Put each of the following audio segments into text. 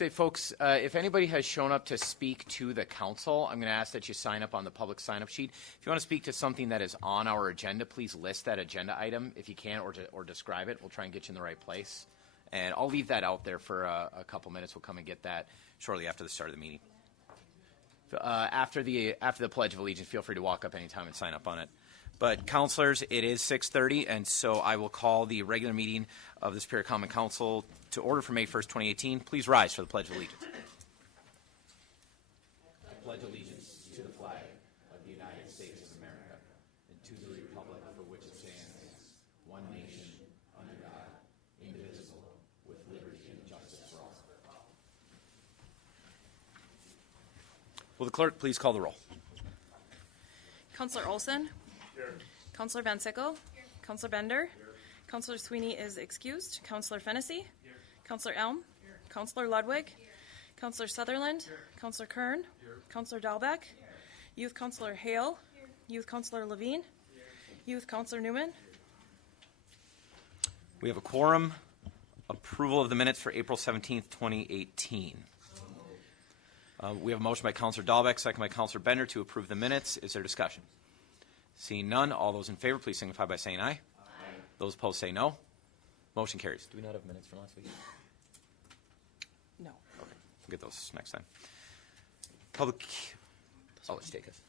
Say, folks, if anybody has shown up to speak to the council, I'm going to ask that you sign up on the public sign-up sheet. If you want to speak to something that is on our agenda, please list that agenda item if you can, or describe it. We'll try and get you in the right place. And I'll leave that out there for a couple minutes. We'll come and get that shortly after the start of the meeting. After the Pledge of Allegiance, feel free to walk up anytime and sign up on it. But, councilors, it is 6:30, and so I will call the regular meeting of the Superior Common Council to order for May 1st, 2018. Please rise for the Pledge of Allegiance. I pledge allegiance to the flag of the United States of America and to the republic for which it stands, one nation, under God, indivisible, with liberty and justice for all. Will the clerk please call the roll? Councillor Olson? Here. Councillor Van Sickle? Here. Councillor Bender? Here. Councillor Sweeney is excused. Councillor Fennessy? Here. Councillor Elm? Here. Councillor Ludwig? Here. Councillor Sutherland? Here. Councillor Kern? Here. Councillor Dahlbeck? Here. Youth Councillor Hale? Here. Youth Councillor Levine? Here. Youth Councillor Newman? We have a quorum. Approval of the minutes for April 17th, 2018. We have a motion by Councillor Dahlbeck, second by Councillor Bender to approve the minutes. Is there discussion? Seeing none, all those in favor, please signify by saying aye. Aye. Those opposed say no. Motion carries. Do we not have minutes from last week? No. Okay, we'll get those next time. Public, I'll let you take us.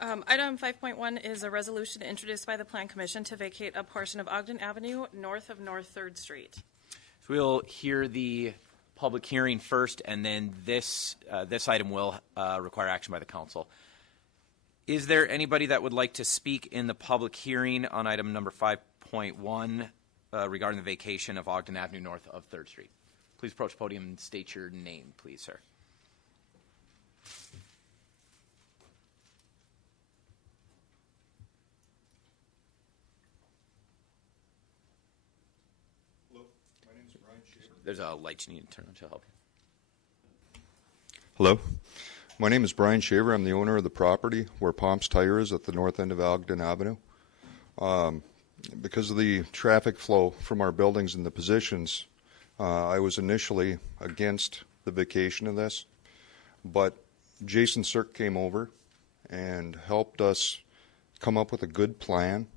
Item 5.1 is a resolution introduced by the Plan Commission to vacate a portion of Ogden Avenue north of North 3rd Street. So we'll hear the public hearing first, and then this item will require action by the council. Is there anybody that would like to speak in the public hearing on item number 5.1 regarding the vacation of Ogden Avenue north of 3rd Street? Please approach the podium and state your name, please, sir. Hello, my name is Brian Shaver. There's a light you need to turn on to help you. Hello. My name is Brian Shaver. I'm the owner of the property where Pomp's Tire is at the north end of Ogden Avenue. Because of the traffic flow from our buildings and the positions, I was initially against the vacation of this, but Jason Cirk came over and helped us come up with a good plan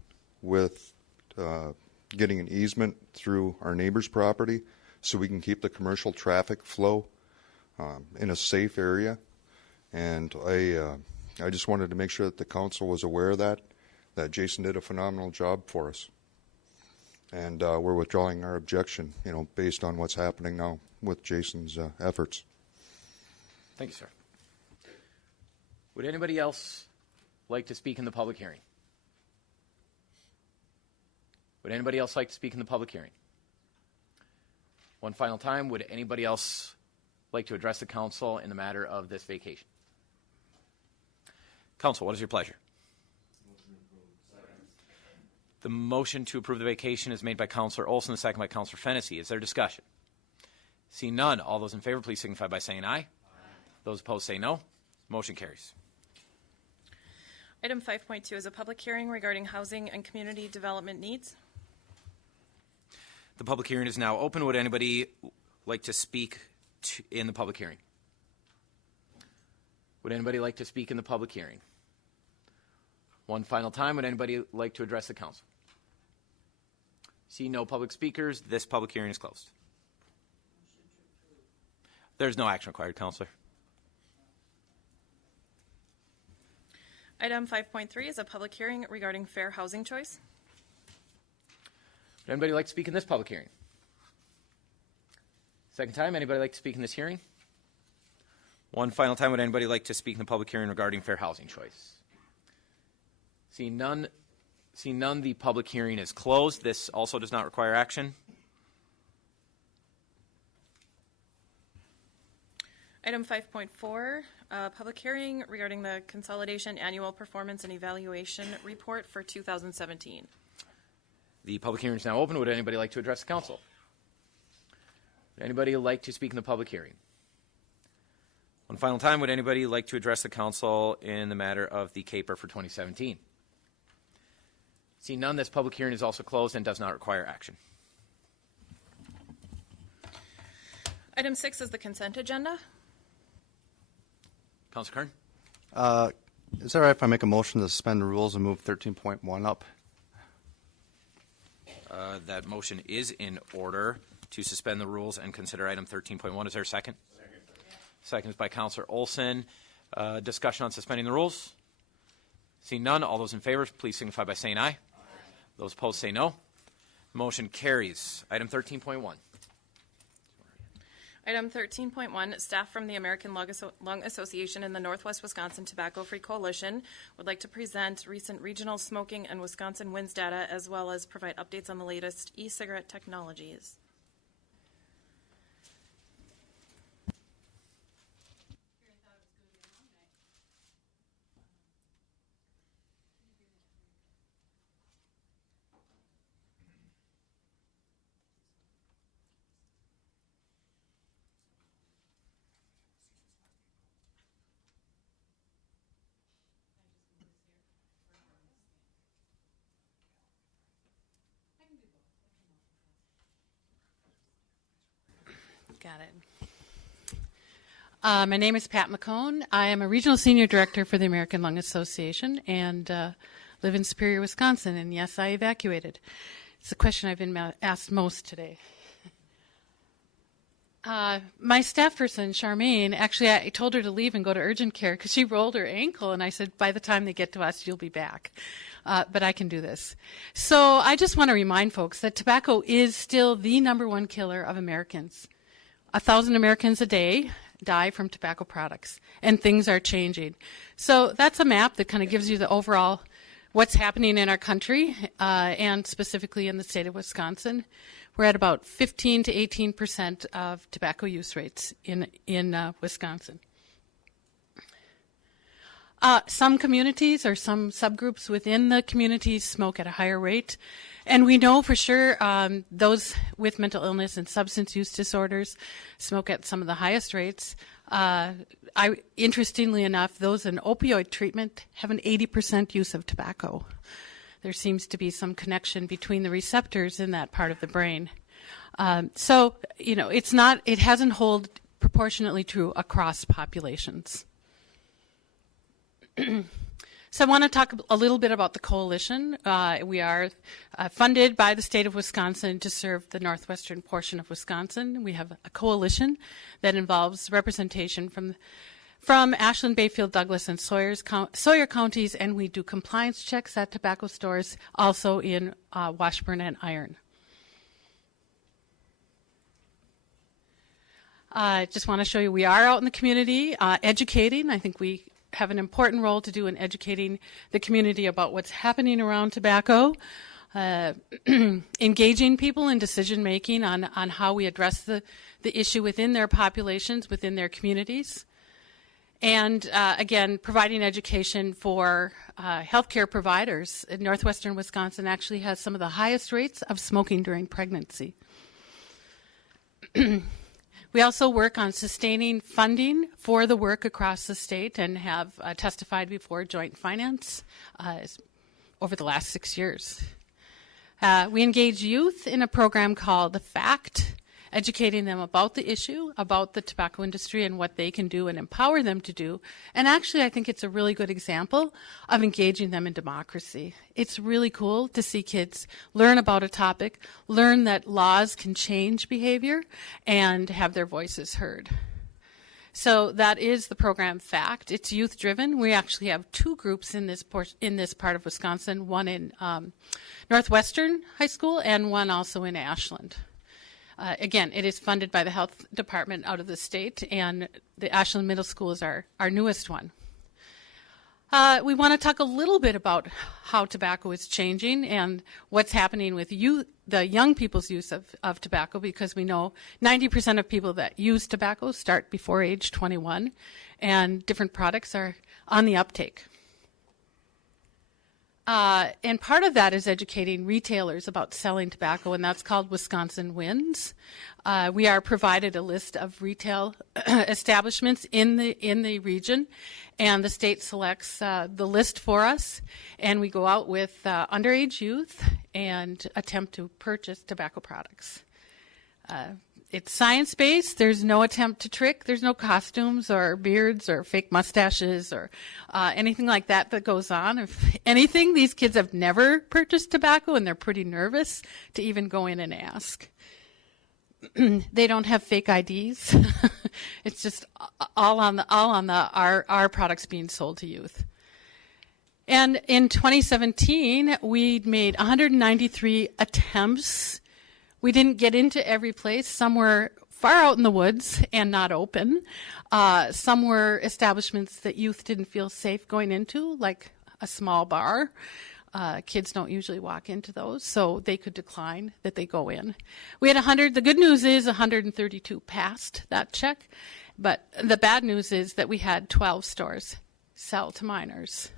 with getting an easement through our neighbor's property so we can keep the commercial traffic flow in a safe area. And I just wanted to make sure that the council was aware of that Jason did a phenomenal job for us. And we're withdrawing our objection, based on what's happening now with Jason's efforts. Thank you, sir. Would anybody else like to speak in the public hearing? Would anybody else like to speak in the public hearing? One final time, would anybody else like to address the council in the matter of this vacation? Council, what is your pleasure? The motion to approve the vacation is made by Councillor Olson, the second by Councillor Fennessy. Is there discussion? Seeing none, all those in favor, please signify by saying aye. Aye. Those opposed say no. Motion carries. Item 5.2 is a public hearing regarding housing and community development needs. The public hearing is now open. Would anybody like to speak in the public hearing? Would anybody like to speak in the public hearing? One final time, would anybody like to address the council? See no public speakers. This public hearing is closed. There's no action required, Councillor. Item 5.3 is a public hearing regarding fair housing choice. Would anybody like to speak in this public hearing? Second time, anybody like to speak in this hearing? One final time, would anybody like to speak in the public hearing regarding fair housing choice? Seeing none, the public hearing is closed. This also does not require action. Item 5.4, public hearing regarding the Consolidation Annual Performance and Evaluation Report for 2017. The public hearing is now open. Would anybody like to address the council? Would anybody like to speak in the public hearing? One final time, would anybody like to address the council in the matter of the CAPER for 2017? Seeing none, this public hearing is also closed and does not require action. Item 6 is the consent agenda. Councilor Kern? Is it all right if I make a motion to suspend the rules and move 13.1 up? That motion is in order to suspend the rules and consider item 13.1. Is there a second? Second is by Councilor Olson. Discussion on suspending the rules? Seeing none, all those in favor, please signify by saying aye. Those opposed say no. Motion carries. Item 13.1. Item 13.1, staff from the American Lung Association and the Northwest Wisconsin Tobacco-Free Coalition would like to present recent regional smoking and Wisconsin wins data, as well as provide updates on the latest e-cigarette technologies. Got it. My name is Pat McCone. I am a regional senior director for the American Lung Association and live in Superior, Wisconsin. And yes, I evacuated. It's the question I've been asked most today. My staff person, Charmaine, actually I told her to leave and go to urgent care because she rolled her ankle, and I said, by the time they get to us, you'll be back. But I can do this. So I just want to remind folks that tobacco is still the #1 killer of Americans. 1,000 Americans a day die from tobacco products, and things are changing. So that's a map that kind of gives you the overall what's happening in our country, and specifically in the state of Wisconsin. We're at about 15 to 18% of tobacco use rates in Wisconsin. Some communities or some subgroups within the communities smoke at a higher rate. And we know for sure those with mental illness and substance use disorders smoke at some of the highest rates. Interestingly enough, those in opioid treatment have an 80% use of tobacco. There seems to be some connection between the receptors in that part of the brain. So, it hasn't held proportionately true across populations. So I want to talk a little bit about the coalition. We are funded by the state of Wisconsin to serve the northwestern portion of Wisconsin. We have a coalition that involves representation from Ashland, Bayfield, Douglas, and Sawyer counties, and we do compliance checks at tobacco stores, also in Washburn and Iron. I just want to show you we are out in the community educating. I think we have an important role to do in educating the community about what's happening around tobacco, engaging people in decision making on how we address the issue within their populations, within their communities, and again, providing education for healthcare providers. In northwestern Wisconsin actually has some of the highest rates of smoking during pregnancy. We also work on sustaining funding for the work across the state and have testified before Joint Finance over the last 6 years. We engage youth in a program called FACT, educating them about the issue, about the tobacco industry and what they can do and empower them to do. And actually, I think it's a really good example of engaging them in democracy. It's really cool to see kids learn about a topic, learn that laws can change behavior, and have their voices heard. So that is the program FACT. It's youth-driven. We actually have 2 groups in this part of Wisconsin, one in Northwestern High School and one also in Ashland. Again, it is funded by the health department out of the state, and the Ashland Middle School is our newest one. We want to talk a little bit about how tobacco is changing and what's happening with the young people's use of tobacco, because we know 90% of people that use tobacco start before age 21, and different products are on the uptake. And part of that is educating retailers about selling tobacco, and that's called Wisconsin Wins. We are provided a list of retail establishments in the region, and the state selects the list for us, and we go out with underage youth and attempt to purchase tobacco products. It's science-based. There's no attempt to trick. There's no costumes or beards or fake mustaches or anything like that that goes on. If anything, these kids have never purchased tobacco, and they're pretty nervous to even go in and ask. They don't have fake IDs. It's just all on our products being sold to youth. And in 2017, we made 193 attempts. We didn't get into every place. Some were far out in the woods and not open. Some were establishments that youth didn't feel safe going into, like a small bar. Kids don't usually walk into those, so they could decline that they go in. We had 100. The good news is 132 passed that check, but the bad news is that we had 12 stores sell to minors.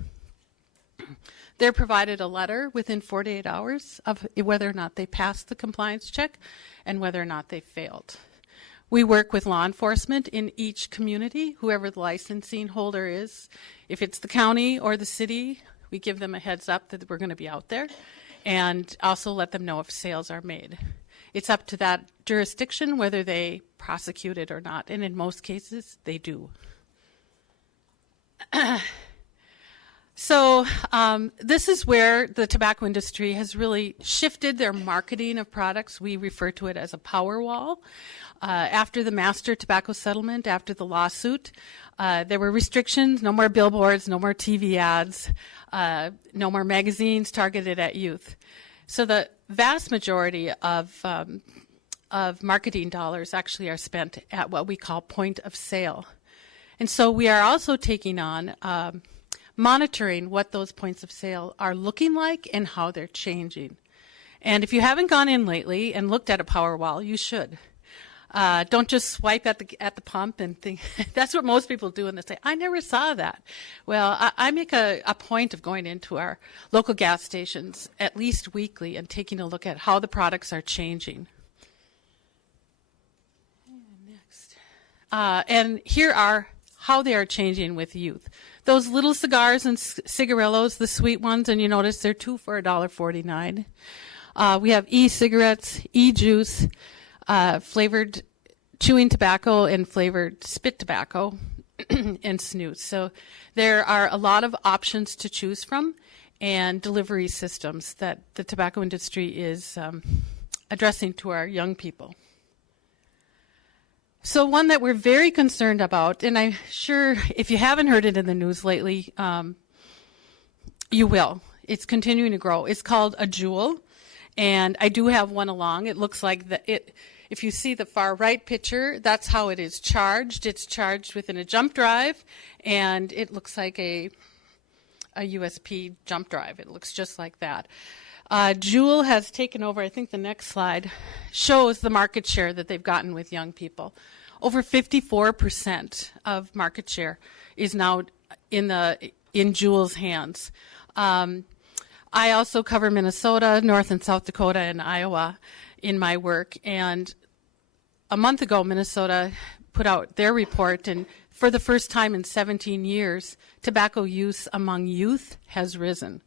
They're provided a letter within 48 hours of whether or not they passed the compliance check and whether or not they failed. We work with law enforcement in each community, whoever the licensing holder is. If it's the county or the city, we give them a heads up that we're going to be out there and also let them know if sales are made. It's up to that jurisdiction whether they prosecute it or not, and in most cases, they do. So this is where the tobacco industry has really shifted their marketing of products. We refer to it as a power wall. After the master tobacco settlement, after the lawsuit, there were restrictions, no more billboards, no more TV ads, no more magazines targeted at youth. So the vast majority of marketing dollars actually are spent at what we call point of sale. And so we are also taking on monitoring what those points of sale are looking like and how they're changing. And if you haven't gone in lately and looked at a power wall, you should. Don't just swipe at the pump and think. That's what most people do, and they say, I never saw that. Well, I make a point of going into our local gas stations at least weekly and taking a look at how the products are changing. And next. And here are how they are changing with youth. Those little cigars and cigarillos, the sweet ones, and you notice they're 2 for $1.49. We have e-cigarettes, e-juice, flavored chewing tobacco and flavored spit tobacco and snus. So there are a lot of options to choose from and delivery systems that the tobacco industry is addressing to our young people. So one that we're very concerned about, and I'm sure if you haven't heard it in the news lately, you will. It's continuing to grow. It's called a Juul, and I do have one along. It looks like if you see the far right picture, that's how it is charged. It's charged within a jump drive, and it looks like a USB jump drive. It looks just like that. Juul has taken over, I think the next slide shows the market share that they've gotten with young people. Over 54% of market share is now in Juul's hands. I also cover Minnesota, North and South Dakota, and Iowa in my work. And a month ago, Minnesota put out their report, and for the first time in 17 years, tobacco use among youth has risen.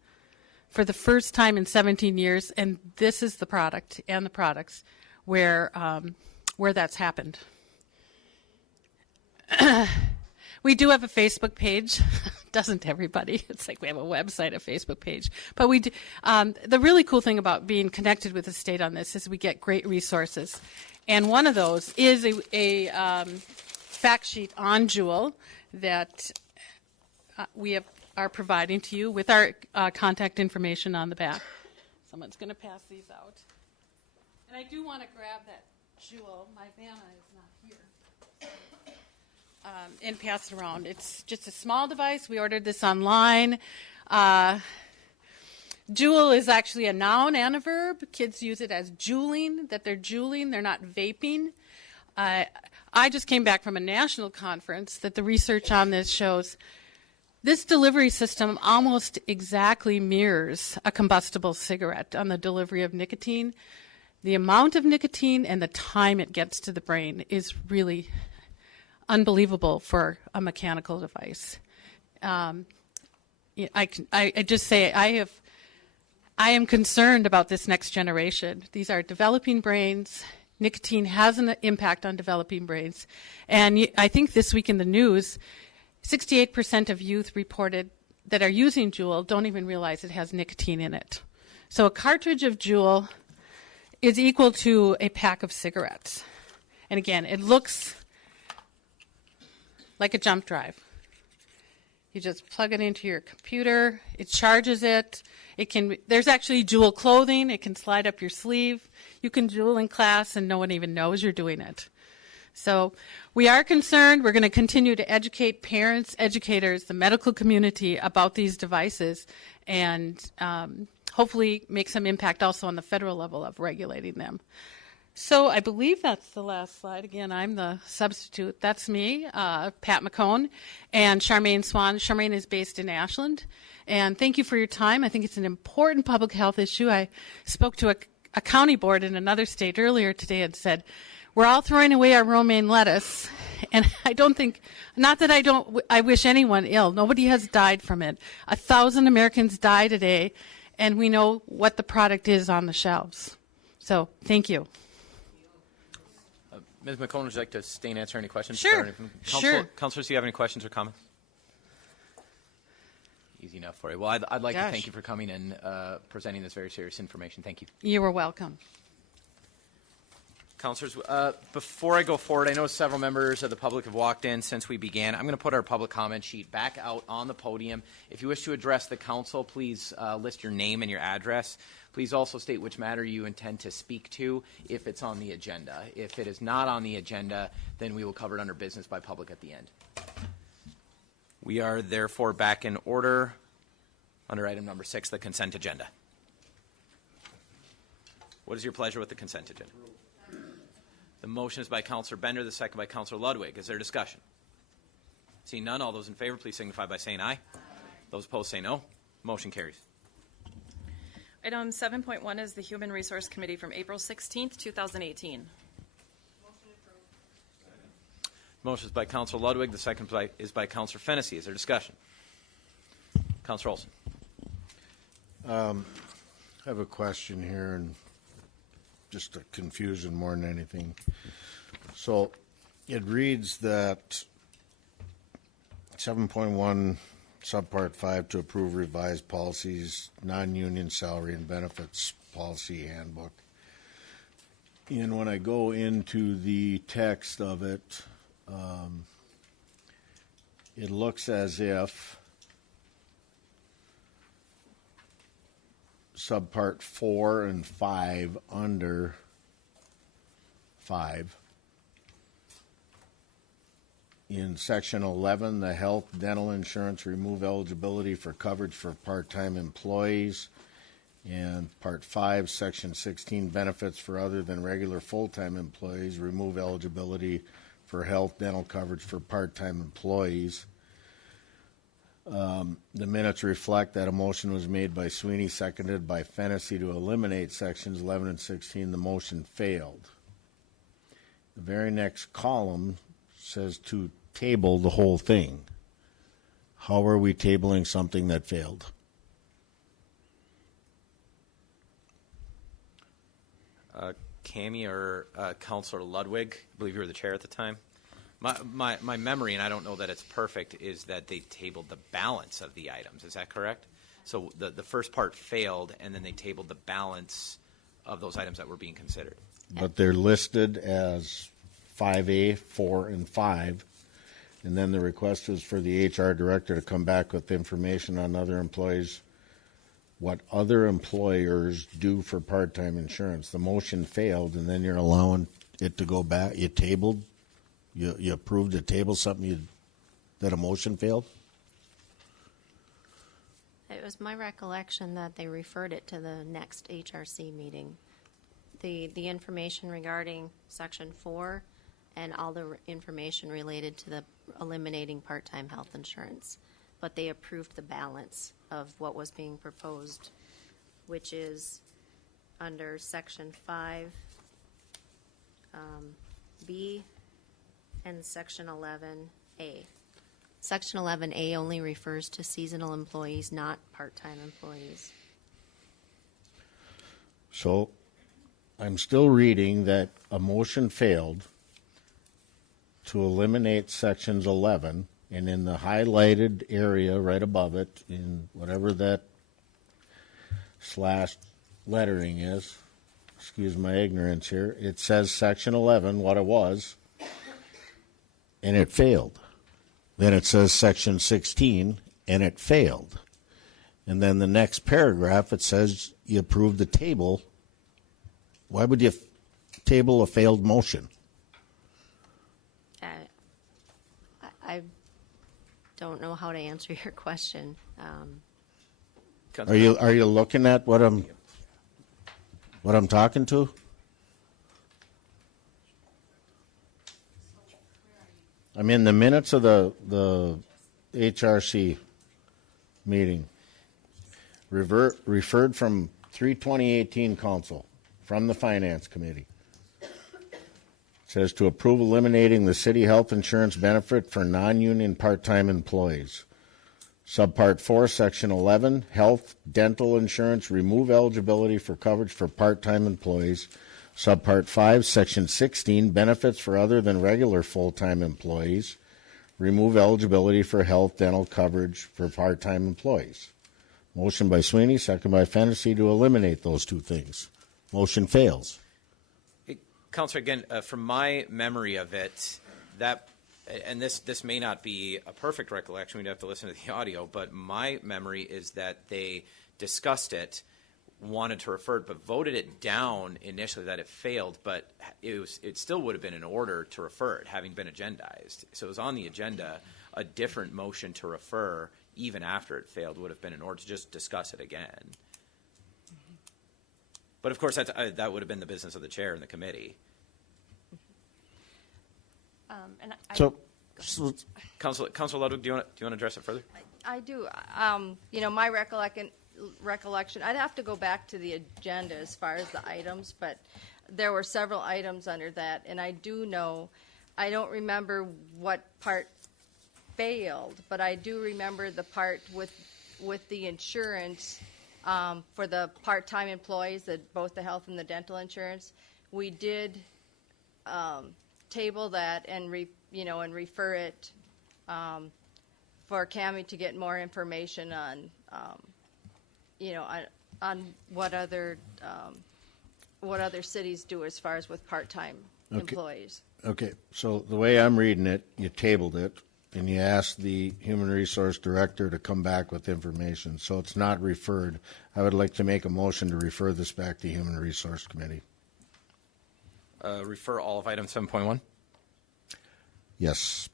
For the first time in 17 years, and this is the product and the products where that's happened. We do have a Facebook page. Doesn't everybody? It's like we have a website, a Facebook page. But we do, the really cool thing about being connected with the state on this is we get great resources. And one of those is a fact sheet on Juul that we are providing to you with our contact information on the back. Someone's going to pass these out. And I do want to grab that Juul. My Vanna is not here. And pass it around. It's just a small device. We ordered this online. Juul is actually a noun and a verb. Kids use it as juuling, that they're juuling. They're not vaping. I just came back from a national conference that the research on this shows this delivery system almost exactly mirrors a combustible cigarette on the delivery of nicotine. The amount of nicotine and the time it gets to the brain is really unbelievable for a mechanical device. I just say I am concerned about this next generation. These are developing brains, Nicotine has an impact on developing brains. And I think this week in the news, 68% of youth reported that are using Juul don't even realize it has nicotine in it. So a cartridge of Juul is equal to a pack of cigarettes. And again, it looks like a jump drive. You just plug it into your computer, it charges it. There's actually Juul clothing, it can slide up your sleeve. You can Juul in class and no one even knows you're doing it. So we are concerned. We're going to continue to educate parents, educators, the medical community about these devices, and hopefully make some impact also on the federal level of regulating them. So I believe that's the last slide. Again, I'm the substitute. That's me, Pat McCone, and Charmaine Swan. Charmaine is based in Ashland. And thank you for your time. I think it's an important public health issue. I spoke to a county board in another state earlier today and said, we're all throwing away our romaine lettuce. And I don't think, not that I wish anyone ill. Nobody has died from it. 1,000 Americans die today, and we know what the product is on the shelves. So thank you. Ms. McCone, would you like to stay and answer any questions? Sure. Sure. Councilors, do you have any questions or comments? Easy enough for you. Well, I'd like to thank you for coming and presenting this very serious information. Thank you. You are welcome. Councilors, before I go forward, I know several members of the public have walked in since we began. I'm going to put our public comment sheet back out on the podium. If you wish to address the council, please list your name and your address. Please also state which matter you intend to speak to if it's on the agenda. If it is not on the agenda, then we will cover it under business by public at the end. We are therefore back in order under item number 6, the consent agenda. What is your pleasure with the consent agenda? The motion is by Councillor Bender, the second by Councillor Ludwig. Is there discussion? Seeing none, all those in favor, please signify by saying aye. Those opposed say no. Motion carries. Item 7.1 is the Human Resource Committee from April 16th, 2018. Motion is by Councillor Ludwig. The second is by Councillor Fennessy. Is there discussion? Councillor Olson. I have a question here, and just a confusion more than anything. So it reads that 7.1 subpart 5 to approve revised policies, non-union salary and benefits policy handbook. And when I go into the text of it, it looks as if subpart 4 and 5 under 5. In section 11, the health dental insurance remove eligibility for coverage for part-time employees. And part 5, section 16, benefits for other than regular full-time employees remove eligibility for health dental coverage for part-time employees. The minutes reflect that a motion was made by Sweeney, seconded by Fennessy to eliminate sections 11 and 16. The motion failed. The very next column says to table the whole thing. How are we tabling something that failed? Cami or Councillor Ludwig, I believe you were the chair at the time. My memory, and I don't know that it's perfect, is that they tabled the balance of the items. Is that correct? So the first part failed, and then they tabled the balance of those items that were being considered. But they're listed as 5A, 4, and 5. And then the request was for the HR director to come back with information on other employees, what other employers do for part-time insurance. The motion failed, and then you're allowing it to go back. You tabled. You approved to table something that a motion failed? It was my recollection that they referred it to the next HRC meeting. The information regarding Section 4 and all the information related to the eliminating part-time health insurance. But they approved the balance of what was being proposed, which is under Section 5B and Section 11A. Section 11A only refers to seasonal employees, not part-time employees. So I'm still reading that a motion failed to eliminate sections 11, and in the highlighted area right above it, in whatever that slash lettering is, excuse my ignorance here, it says section 11, what it was, and it failed. Then it says section 16, and it failed. And then the next paragraph, it says you approved the table. Why would you table a failed motion? I don't know how to answer your question. Are you looking at what I'm talking to? I'm in the minutes of the HRC meeting. Referred from 3/2018 council from the finance committee. It says to approve eliminating the city health insurance benefit for non-union part-time employees. Subpart 4, Section 11, health, dental insurance, remove eligibility for coverage for part-time employees. Subpart 5, Section 16, benefits for other than regular full-time employees. Remove eligibility for health, dental coverage for part-time employees. Motion by Sweeney, second by Fennessy to eliminate those two things. Motion fails. Councillor, again, from my memory of it, that, and this may not be a perfect recollection, we'd have to listen to the audio, but my memory is that they discussed it, wanted to refer it, but voted it down initially that it failed, but it still would have been in order to refer it, having been agendized. So it was on the agenda. A different motion to refer, even after it failed, would have been in order to just discuss it again. But of course, that would have been the business of the chair and the committee. Councilor Ludwig, do you want to address it further? I do. My recollection, I'd have to go back to the agenda as far as the items, but there were several items under that, and I do know, I don't remember what part failed, but I do remember the part with the insurance for the part-time employees, both the health and the dental insurance. We did table that and refer it for Cammie to get more information on what other cities do as far as with part-time employees. Okay, so the way I'm reading it, you tabled it, and you asked the Human Resource Director to come back with information, so it's not referred. I would like to make a motion to refer this back to Human Resource Committee. Refer all of item 7.1? Yes.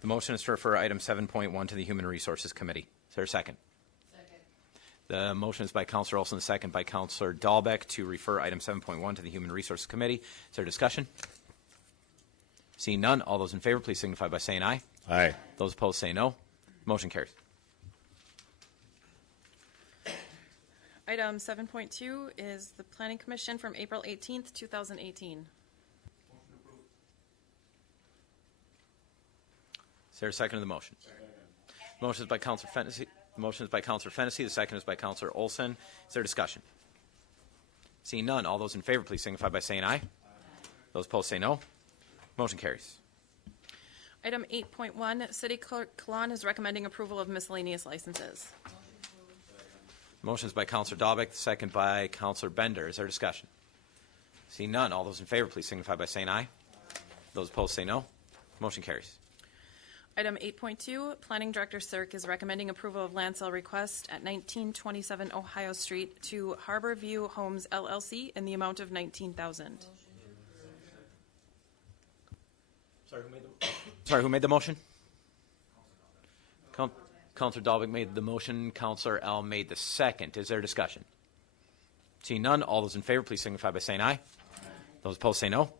The motion is to refer item 7.1 to the Human Resources Committee. Is there a second? Second. The motion is by Councillor Olson, second by Councillor Dahlbeck to refer item 7.1 to the Human Resources Committee. Is there discussion? Seeing none, all those in favor, please signify by saying aye. Aye. Those opposed say no. Motion carries. Item 7.2 is the Planning Commission from April 18th, 2018. Is there a second to the motion? Second. Motion is by Councillor Fennessy. The motion is by Councillor Fennessy. The second is by Councillor Olson. Is there discussion? Seeing none, all those in favor, please signify by saying aye. Those opposed say no. Motion carries. Item 8.1, City Clerk Kalan is recommending approval of miscellaneous licenses. Motion is by Councillor Dahlbeck, the second by Councillor Bender. Is there discussion? Seeing none, all those in favor, please signify by saying aye. Those opposed say no. Motion carries. Item 8.2, Planning Director Cirque is recommending approval of land sale request at 1927 Ohio Street to Harbor View Homes LLC in the amount of $19,000. Sorry, who made the motion? Councillor Dahlbeck made the motion. Councillor Elm made the second. Is there discussion? Seeing none, all those in favor, please signify by saying aye. Those opposed say no.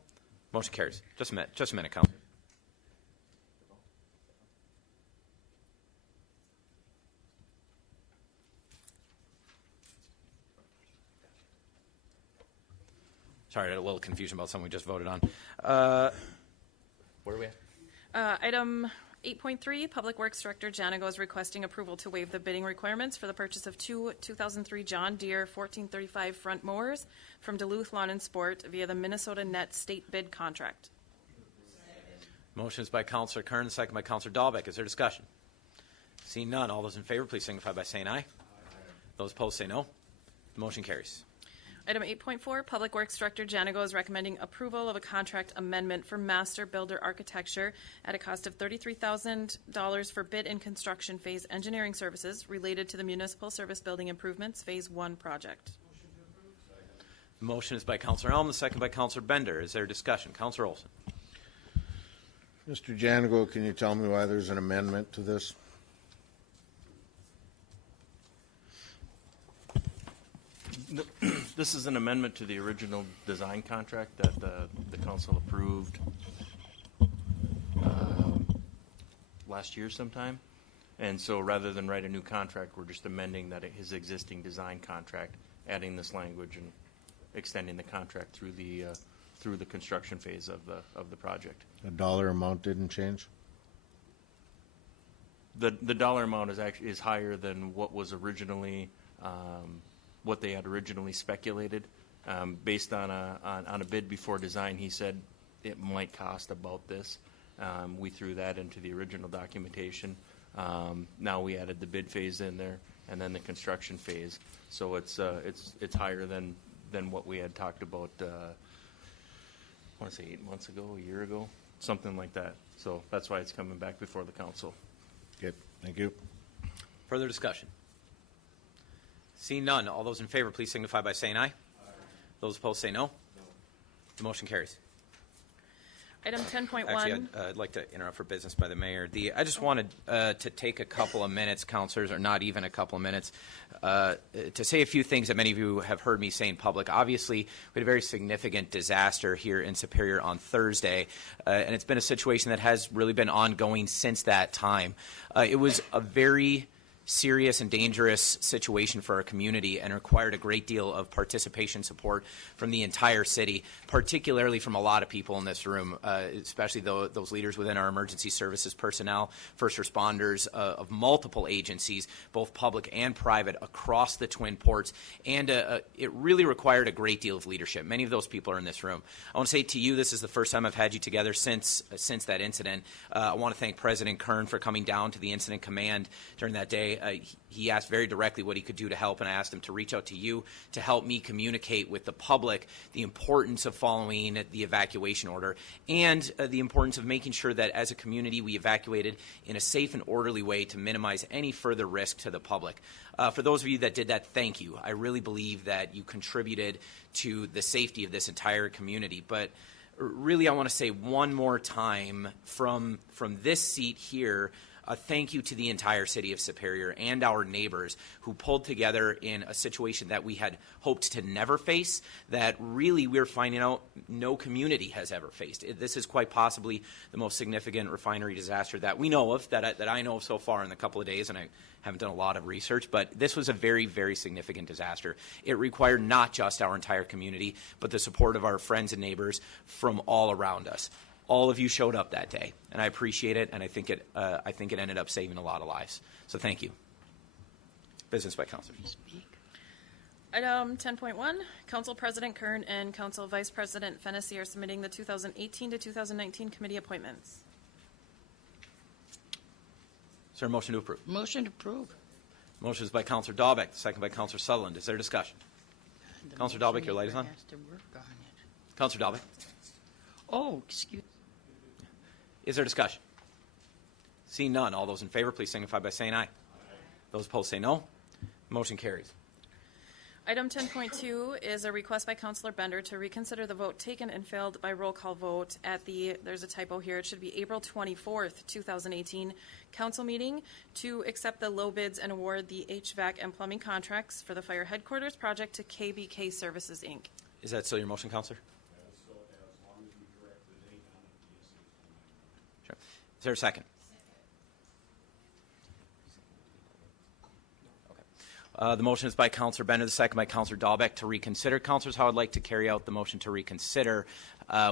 Motion carries. Just a minute, Councillor. Sorry, I had a little confusion about something we just voted on. Where are we at? Item 8.3, Public Works Director Janigo is requesting approval to waive the bidding requirements for the purchase of two 2003 John Deere 1435 front mowers from Duluth Lawn and Sport via the Minnesota Net state bid contract. Motion is by Counselor Kern, second by Counselor Dahlbeck. Is there discussion? Seeing none, all those in favor, please signify by saying aye. Those opposed say no. The motion carries. Item 8.4, Public Works Director Janigo is recommending approval of a contract amendment for Master Builder Architecture at a cost of $33,000 for bid and construction phase engineering services related to the Municipal Service Building Improvements Phase 1 project. The motion is by Counselor Elm, the second by Counselor Bender. Is there discussion? Counselor Olson. Mr. Janigo, can you tell me why there's an amendment to this? This is an amendment to the original design contract that the council approved last year sometime. And so rather than write a new contract, we're just amending his existing design contract, adding this language and extending the contract through the construction phase of the project. The dollar amount didn't change? The dollar amount is higher than what was originally what they had originally speculated. Based on a bid before design, he said it might cost about this. We threw that into the original documentation. Now we added the bid phase in there, and then the construction phase. So it's higher than what we had talked about. I want to say 8 months ago, a year ago, something like that. So that's why it's coming back before the council. Good, thank you. Further discussion? Seeing none, all those in favor, please signify by saying aye. Those opposed say no. The motion carries. Item 10.1. Actually, I'd like to interrupt for business by the mayor. I just wanted to take a couple of minutes, councilors, or not even a couple of minutes, to say a few things that many of you have heard me say in public. Obviously, we had a very significant disaster here in Superior on Thursday, and it's been a situation that has really been ongoing since that time. It was a very serious and dangerous situation for our community and required a great deal of participation support from the entire city, particularly from a lot of people in this room, especially those leaders within our emergency services personnel, first responders of multiple agencies, both public and private, across the Twin Ports. And it really required a great deal of leadership. Many of those people are in this room. I want to say to you, this is the first time I've had you together since that incident. I want to thank President Kern for coming down to the incident command during that day. He asked very directly what he could do to help, and I asked him to reach out to you to help me communicate with the public the importance of following the evacuation order and the importance of making sure that as a community we evacuated in a safe and orderly way to minimize any further risk to the public. For those of you that did that, thank you. I really believe that you contributed to the safety of this entire community. But really, I want to say one more time from this seat here, thank you to the entire city of Superior and our neighbors who pulled together in a situation that we had hoped to never face, that really we're finding out no community has ever faced. This is quite possibly the most significant refinery disaster that we know of, that I know of so far in the couple of days, and I haven't done a lot of research, but this was a very, very significant disaster. It required not just our entire community, but the support of our friends and neighbors from all around us. All of you showed up that day, and I appreciate it, and I think it ended up saving a lot of lives. So thank you. Business by councilors. Item 10.1, Council President Kern and Council Vice President Fennessy are submitting the 2018 to 2019 committee appointments. Is there a motion to approve? Motion to approve. Motion is by Councilor Dahlbeck, second by Councilor Sutherland. Is there discussion? Councilor Dahlbeck, your light is on. Has to work on it. Councilor Dahlbeck. Oh, excuse. Is there discussion? Seeing none, all those in favor, please signify by saying aye. Those opposed say no. Motion carries. Item 10.2 is a request by Councilor Bender to reconsider the vote taken and failed by roll call vote at there's a typo here, it should be April 24th, 2018 council meeting to accept the low bids and award the HVAC and plumbing contracts for the fire headquarters project to KBK Services, Inc. Is that still your motion, Councilor? Sure. Is there a second? The motion is by Councilor Bender, the second by Councilor Dahlbeck to reconsider. Councilors, how I'd like to carry out the motion to reconsider.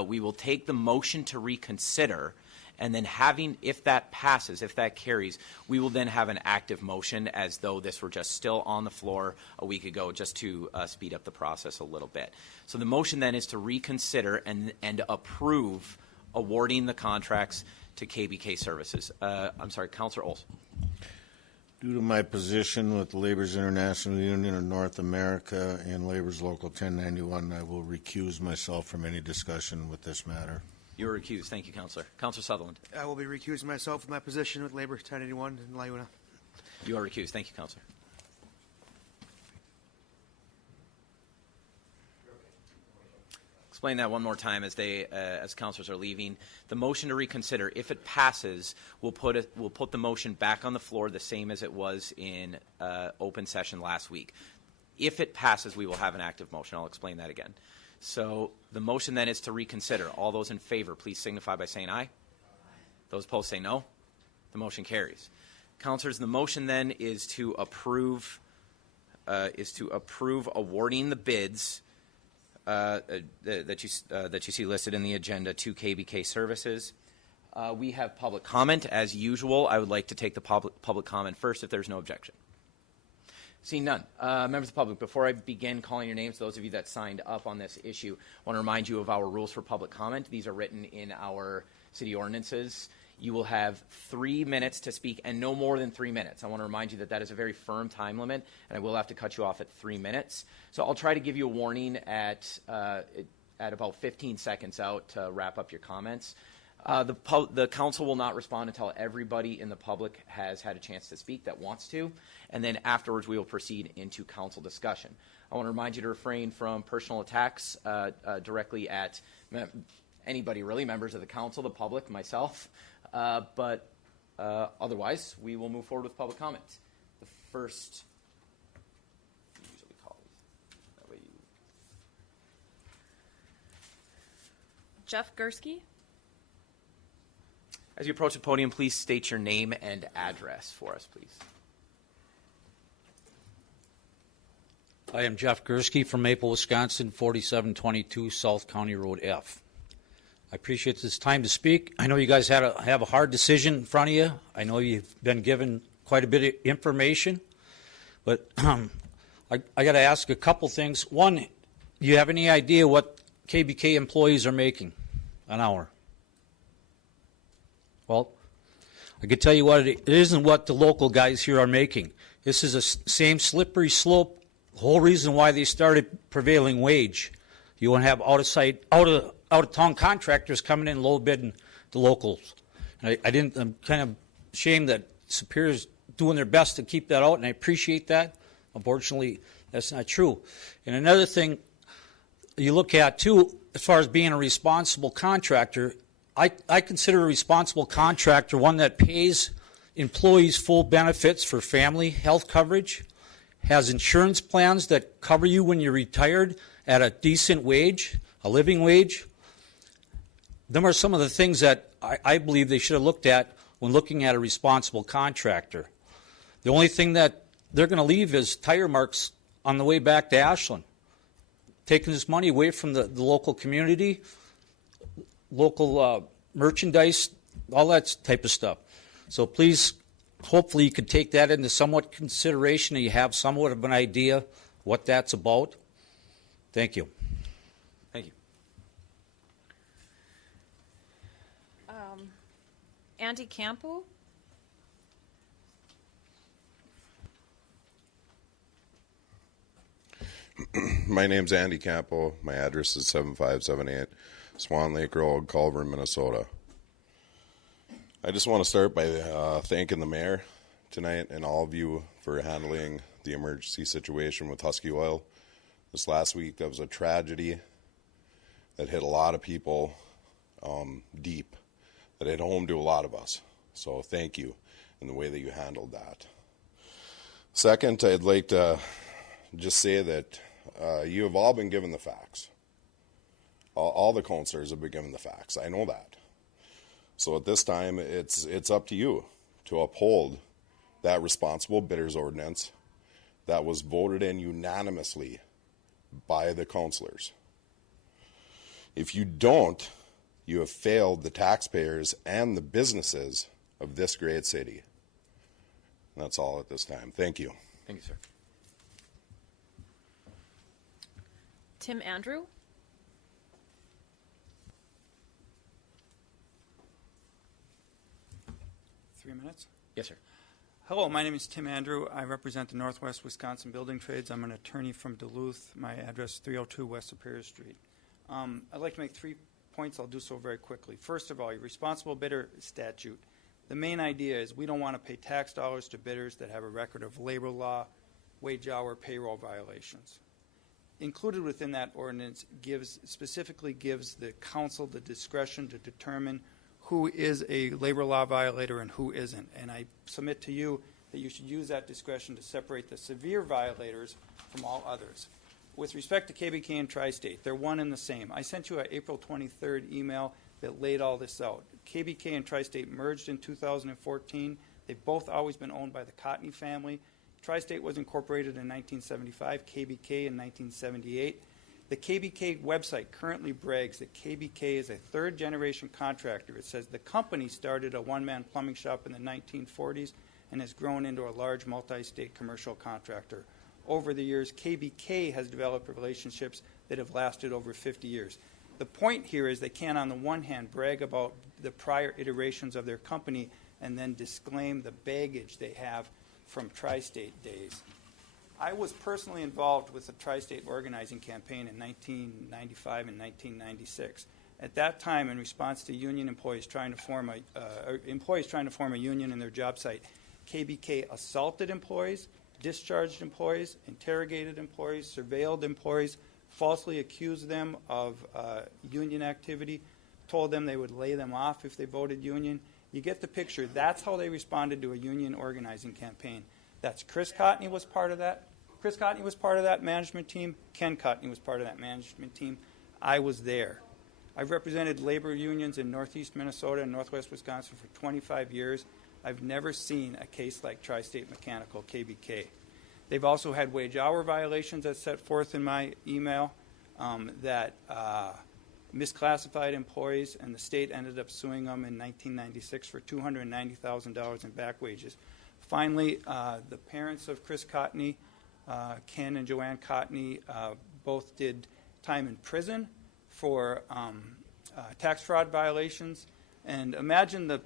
We will take the motion to reconsider And then if that passes, if that carries, we will then have an active motion as though this were just still on the floor a week ago, just to speed up the process a little bit. So the motion then is to reconsider and approve awarding the contracts to KBK Services. I'm sorry, Councilor Olson. Due to my position with the Labor's International Union of North America and Labor's Local 1091, I will recuse myself from any discussion with this matter. You are recused. Thank you, Councilor. Councilor Sutherland. I will be recusing myself from my position with Labor 1081 in Lyuna. You are recused. Thank you, Councilor. Explain that one more time as councilors are leaving. The motion to reconsider, if it passes, we'll put the motion back on the floor the same as it was in open session last week. If it passes, we will have an active motion. I'll explain that again. So the motion then is to reconsider. All those in favor, please signify by saying aye. Aye. Those opposed say no. The motion carries. Councilors, the motion then is to approve awarding the bids that you see listed in the agenda to KBK Services. We have public comment. As usual, I would like to take the public comment first if there's no objection. Seeing none. Members of the public, before I begin calling your names, those of you that signed up on this issue, I want to remind you of our rules for public comment. These are written in our city ordinances. You will have 3 minutes to speak and no more than 3 minutes. I want to remind you that that is a very firm time limit, and I will have to cut you off at 3 minutes. So I'll try to give you a warning at about 15 seconds out to wrap up your comments. The council will not respond until everybody in the public has had a chance to speak that wants to, and then afterwards we will proceed into council discussion. I want to remind you to refrain from personal attacks directly at anybody really, members of the council, the public, myself, but otherwise we will move forward with public comment. The first, usually call that way Jeff Gursky. As you approach the podium, please state your name and address for us, please. I am Jeff Gursky from Maple, Wisconsin, 4722 South County Road F. I appreciate this time to speak. I know you guys have a hard decision in front of you. I know you've been given quite a bit of information, but I got to ask a couple things. One, do you have any idea what KBK employees are making an hour? Well, I can tell you what, it isn't what the local guys here are making. This is the same slippery slope. The whole reason why they started prevailing wage. You won't have out-of-town contractors coming in low bidding the locals. And I'm kind of ashamed that Superior's doing their best to keep that out, and I appreciate that. Unfortunately, that's not true. And another thing you look at, too, as far as being a responsible contractor, I consider a responsible contractor one that pays employees full benefits for family health coverage, has insurance plans that cover you when you're retired at a decent wage, a living wage. Them are some of the things that I believe they should have looked at when looking at a responsible contractor. The only thing that they're going to leave is tire marks on the way back to Ashland, taking this money away from the local community, local merchandise, all that type of stuff. So please, hopefully you can take that into somewhat consideration and you have somewhat of an idea what that's about. Thank you. Thank you. Andy Campo. My name's Andy Campo. My address is 7578 Swan Lake Road, Culver, Minnesota. I just want to start by thanking the mayor tonight and all of you for handling the emergency situation with Husky Oil. This last week, that was a tragedy that hit a lot of people deep, that hit home to a lot of us. So thank you in the way that you handled that. Second, I'd like to just say that you have all been given the facts. All the councilors have been given the facts. I know that. So at this time, it's up to you to uphold that responsible bidders ordinance that was voted in unanimously by the councilors. If you don't You have failed the taxpayers and the businesses of this great city. That's all at this time. Thank you. Thank you, sir. Tim Andrew. Yes, sir. Hello, my name is Tim Andrew. I represent the Northwest Wisconsin Building Trades. I'm an attorney from Duluth. My address is 302 West Superior Street. I'd like to make 3 points. I'll do so very quickly. First of all, your responsible bidder statute. The main idea is we don't want to pay tax dollars to bidders that have a record of labor law, wage hour, payroll violations. Included within that ordinance specifically gives the council the discretion to determine who is a labor law violator and who isn't. And I submit to you that you should use that discretion to separate the severe violators from all others. With respect to KBK and Tri-State, they're one and the same. I sent you an April 23rd email that laid all this out. KBK and Tri-State merged in 2014. They've both always been owned by the Cotney family. Tri-State was incorporated in 1975, KBK in 1978. The KBK website currently brags that KBK is a third-generation contractor. It says the company started a one-man plumbing shop in the 1940s and has grown into a large multi-state commercial contractor. Over the years, KBK has developed relationships that have lasted over 50 years. The point here is they can't, on the one hand, brag about the prior iterations of their company and then disclaim the baggage they have from Tri-State days. I was personally involved with the Tri-State organizing campaign in 1995 and 1996. At that time, in response to union employees trying to form a union in their job site, KBK assaulted employees, discharged employees, interrogated employees, surveilled employees, falsely accused them of union activity, told them they would lay them off if they voted union. You get the picture. That's how they responded to a union organizing campaign. That's Chris Cotney was part of that. Chris Cotney was part of that management team. Ken Cotney was part of that management team. I was there. I've represented labor unions in northeast Minnesota and northwest Wisconsin for 25 years. I've never seen a case like Tri-State Mechanical, KBK. They've also had wage hour violations as set forth in my email that misclassified employees, and the state ended up suing them in 1996 for $290,000 in back wages. Finally, the parents of Chris Cotney, Ken and Joanne Cotney, both did time in prison for tax fraud violations. And imagine the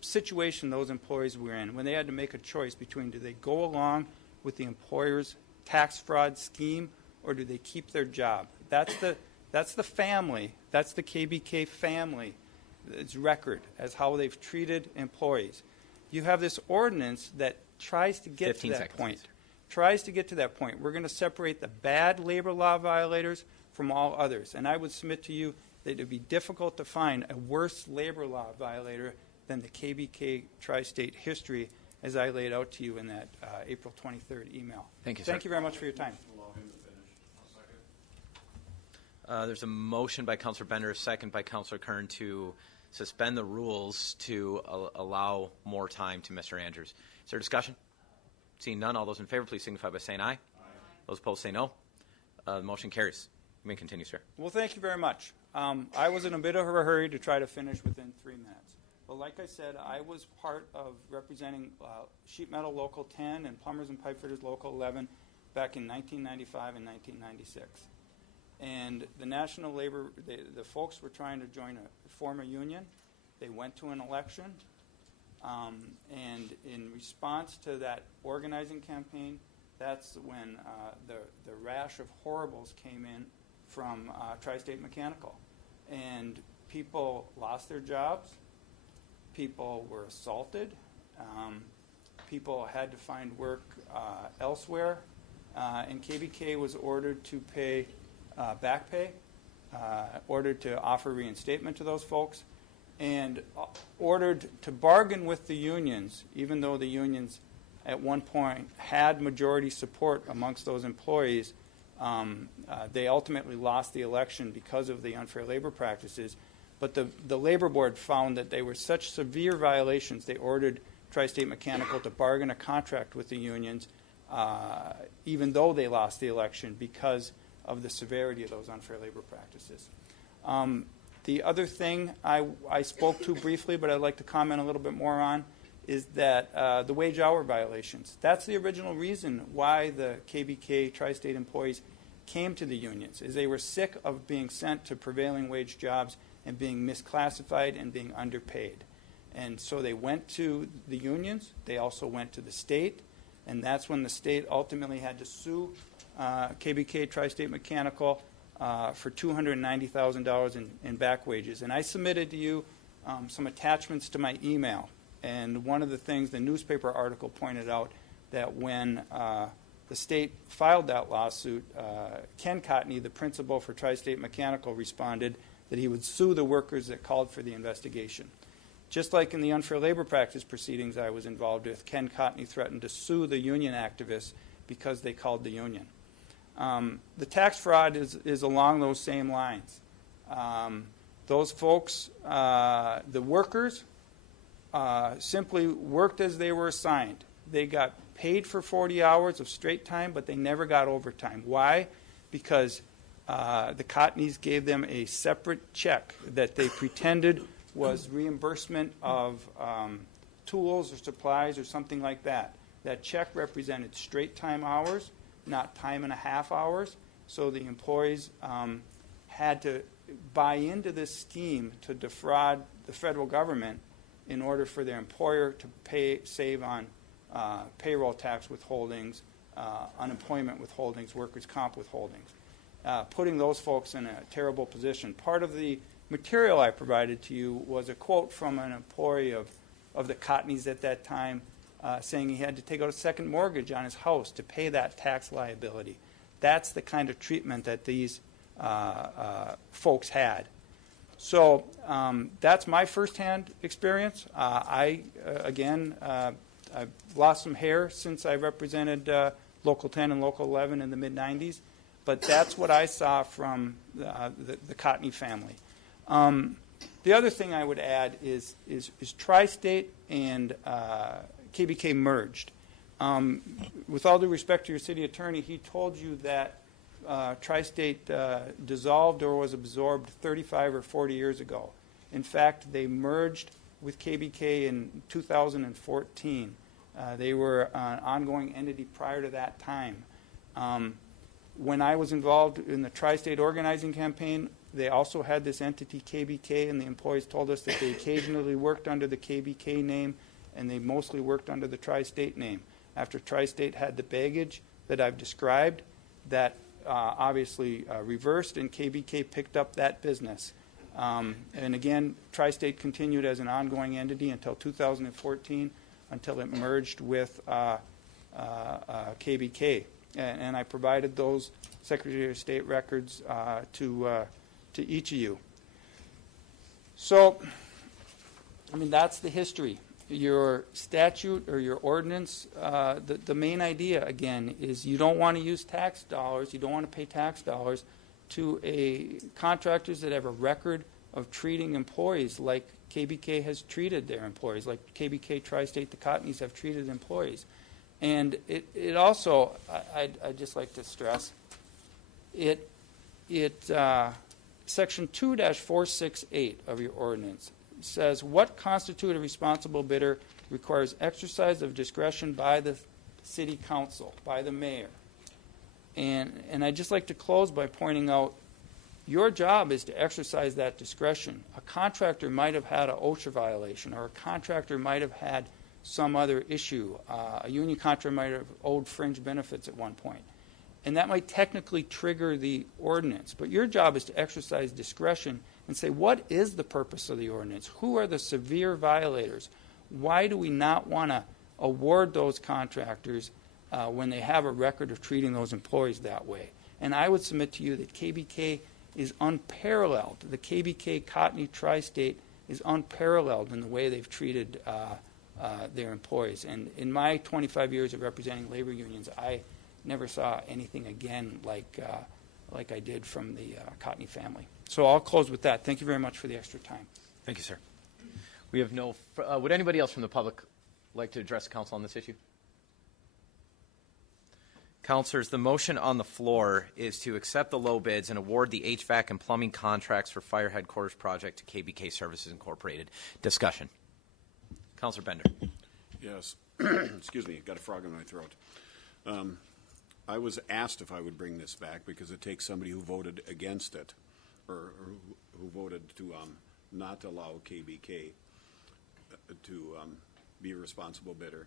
situation those employees were in when they had to make a choice between do they go along with the employer's tax fraud scheme or do they keep their job. That's the family, that's the KBK family, its record as how they've treated employees. You have this ordinance that tries to get to that point. We're going to separate the bad labor law violators from all others. And I would submit to you that it would be difficult to find a worse labor law violator than the KBK Tri-State history as I laid out to you in that April 23rd email. Thank you, sir. Thank you very much for your time. There's a motion by Councilor Bender, a second by Councilor Kern to suspend the rules to allow more time to Mr. Andrews. Is there discussion? Seeing none, all those in favor, please signify by saying aye. Those opposed say no. The motion carries. You may continue, sir. Well, thank you very much. I was in a bit of a hurry to try to finish within 3 minutes. But like I said, I was part of representing Sheet Metal Local 10 and Plumbers and Pipefitters Local 11 back in 1995 and 1996. And the National Labor, the folks were trying to form a union. They went to an election. And in response to that organizing campaign, that's when the rash of horribles came in from Tri-State Mechanical. And people lost their jobs. People were assaulted. People had to find work elsewhere. And KBK was ordered to pay back pay, ordered to offer reinstatement to those folks, and ordered to bargain with the unions, even though the unions at one point had majority support amongst those employees. They ultimately lost the election because of the unfair labor practices. But the labor board found that they were such severe violations, they ordered Tri-State Mechanical to bargain a contract with the unions, even though they lost the election because of the severity of those unfair labor practices. The other thing I spoke to briefly, but I'd like to comment a little bit more on, is that the wage hour violations. That's the original reason why the KBK tri-state employees came to the unions, is they were sick of being sent to prevailing wage jobs and being misclassified and being underpaid. And so they went to the unions. They also went to the state. And that's when the state ultimately had to sue KBK Tri-State Mechanical for $290,000 in back wages. And I submitted to you some attachments to my email. And one of the things, the newspaper article pointed out that when the state filed that lawsuit, Ken Cotney, the principal for Tri-State Mechanical, responded that he would sue the workers that called for the investigation. Just like in the unfair labor practice proceedings I was involved with, Ken Cotney threatened to sue the union activists because they called the union. The tax fraud is along those same lines. Those folks, the workers, simply worked as they were assigned. They got paid for 40 hours of straight time, but they never got overtime. Why? Because the Cotneys gave them a separate check that they pretended was reimbursement of tools or supplies or something like that. That check represented straight time hours, not time and a half hours. So the employees had to buy into this scheme to defraud the federal government in order for their employer to save on payroll tax withholdings, unemployment withholdings, workers' comp withholdings, putting those folks in a terrible position. Part of the material I provided to you was a quote from an employee of the Cotneys at that time saying he had to take out a second mortgage on his house to pay that tax liability. That's the kind of treatment that these folks had. So that's my firsthand experience. I've lost some hair since I represented Local 10 and Local 11 in the mid-'90s, but that's what I saw from the Cotney family. The other thing I would add is Tri-State and KBK merged. With all due respect to your city attorney, he told you that Tri-State dissolved or was absorbed 35 or 40 years ago. In fact, they merged with KBK in 2014. They were an ongoing entity prior to that time. When I was involved in the Tri-State organizing campaign, they also had this entity, KBK, and the employees told us that they occasionally worked under the KBK name, and they mostly worked under the Tri-State name. After Tri-State had the baggage that I've described, that obviously reversed, and KBK picked up that business. And again, Tri-State continued as an ongoing entity until 2014, until it merged with KBK. And I provided those Secretary of State records to each of you. So, I mean, that's the history. Your statute or your ordinance, the main idea, again, is you don't want to use tax dollars, you don't want to pay tax dollars to contractors that have a record of treating employees like KBK has treated their employees, like KBK Tri-State, the Cotneys have treated employees. And it also, I'd just like to stress, Section 2-468 of your ordinance says what constitutes a responsible bidder requires exercise of discretion by the city council, by the mayor. And I'd just like to close by pointing out your job is to exercise that discretion. A contractor might have had an OSHA violation, or a contractor might have had some other issue. A union contractor might have owed fringe benefits at one point. And that might technically trigger the ordinance. But your job is to exercise discretion and say, what is the purpose of the ordinance? Who are the severe violators? Why do we not want to award those contractors when they have a record of treating those employees that way? And I would submit to you that KBK is unparalleled. The KBK Cotney Tri-State is unparalleled in the way they've treated their employees. And in my 25 years of representing labor unions, I never saw anything again like I did from the Cotney family. So I'll close with that. Thank you very much for the extra time. Thank you, sir. We have no. Would anybody else from the public like to address the council on this issue? Councilors, the motion on the floor is to accept the low bids and award the HVAC and plumbing contracts for Fire Headquarters project to KBK Services Incorporated. Discussion. Councilor Bender. Yes. Excuse me, got a frog in my throat. I was asked if I would bring this back because it takes somebody who voted against it, or who voted to not allow KBK to be a responsible bidder.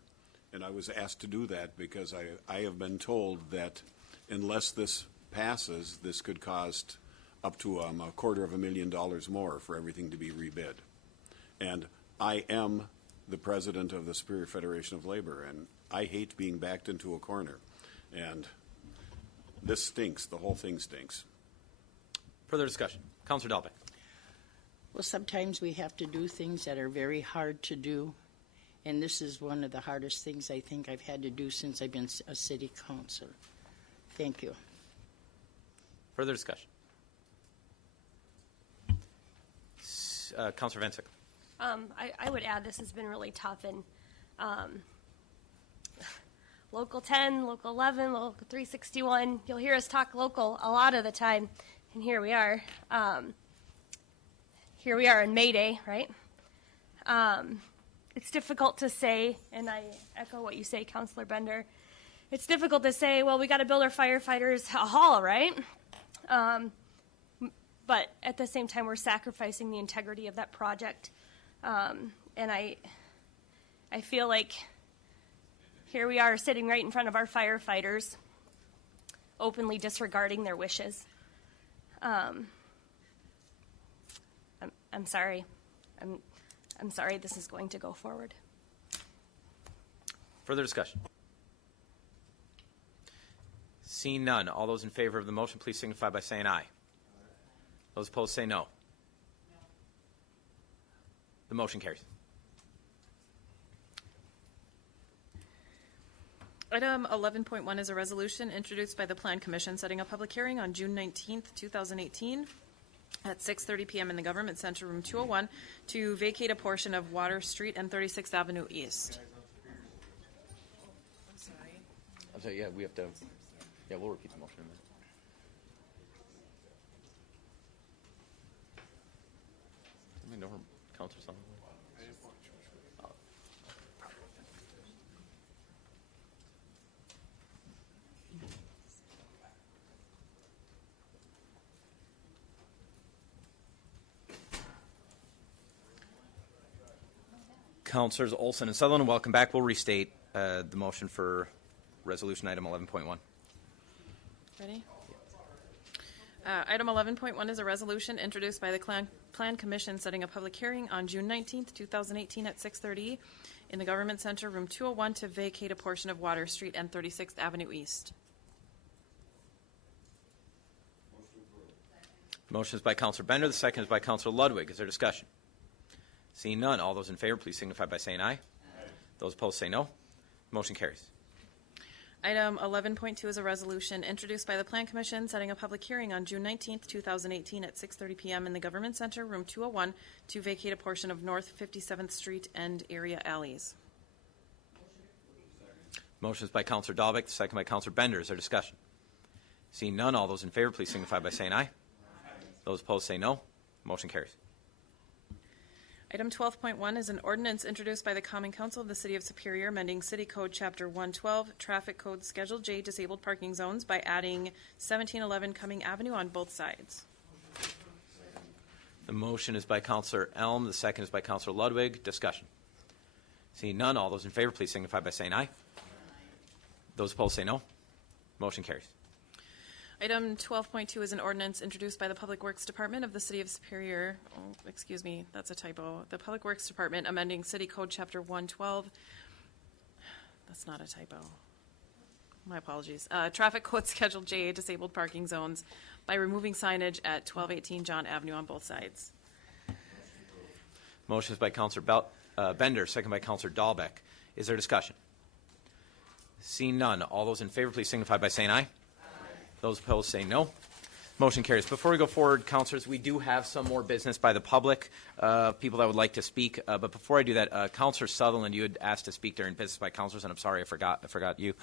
And I was asked to do that because I have been told that unless this passes, this could cost up to $250,000 more for everything to be rebid. And I am the president of the Superior Federation of Labor, and I hate being backed into a corner. And this stinks. The whole thing stinks. Further discussion. Councilor Dalbeck. Well, sometimes we have to do things that are very hard to do, and this is one of the hardest things I think I've had to do since I've been a city councilor. Thank you. Further discussion. Councilor Vensick. I would add this has been really tough, and Local 10, Local 11, Local 361, you'll hear us talk local a lot of the time, and here we are. Here we are in May Day, right? It's difficult to say, and I echo what you say, Councilor Bender. It's difficult to say, well, we got to build our firefighters a hall, right? But at the same time, we're sacrificing the integrity of that project. And I feel like here we are sitting right in front of our firefighters, openly disregarding their wishes. I'm sorry. I'm sorry this is going to go forward. Further discussion. Seeing none, all those in favor of the motion, please signify by saying aye. Those opposed say no. The motion carries. Item 11.1 is a resolution introduced by the Plan Commission setting a public hearing on June 19th, 2018 at 6:30 p.m. in the Government Center, Room 201, to vacate a portion of Water Street and 36th Avenue East. I'm sorry, yeah, we have to, yeah, we'll repeat the motion in a minute. I mean, no, Councilor Sullivan. Councilors Olson and Sutherland, welcome back. We'll restate the motion for resolution item 11.1. Ready? Item 11.1 is a resolution introduced by the Plan Commission setting a public hearing on June 19th, 2018 at 6:30 in the Government Center, Room 201, to vacate a portion of Water Street and 36th Avenue East. Motion is by Councilor Bender. The second is by Councilor Ludwig. Is there discussion? Seeing none, all those in favor, please signify by saying aye. Aye. Those opposed say no. Motion carries. Item 11.2 is a resolution introduced by the Plan Commission setting a public hearing on June 19th, 2018 at 6:30 p.m. in the Government Center, Room 201, to vacate a portion of North 57th Street and area alleys. Motion is by Councilor Dalbeck. The second by Councilor Bender. Is there discussion? Seeing none, all those in favor, please signify by saying aye. Aye. Those opposed say no. Motion carries. Item 12.1 is an ordinance introduced by the Common Council of the City of Superior, amending City Code Chapter 112, Traffic Code Schedule J, Disabled Parking Zones, by adding 1711 Cumming Avenue on both sides. The motion is by Councilor Elm. The second is by Councilor Ludwig. Discussion. Seeing none, all those in favor, please signify by saying aye. Those opposed say no. Motion carries. Item 12.2 is an ordinance introduced by the Public Works Department of the City of Superior. Oh, excuse me, that's a typo. The Public Works Department amending City Code Chapter 112. That's not a typo. My apologies. Traffic Code Schedule J, Disabled Parking Zones, by removing signage at 1218 John Avenue on both sides. Motion is by Councilor Bender, second by Councilor Dalbeck. Is there discussion? Seeing none, all those in favor, please signify by saying aye. Those opposed say no. Motion carries. Before we go forward, councilors, we do have some more business by the public, people that would like to speak. But before I do that, Councilor Sutherland, you had asked to speak during business by councilors, and I'm sorry I forgot you.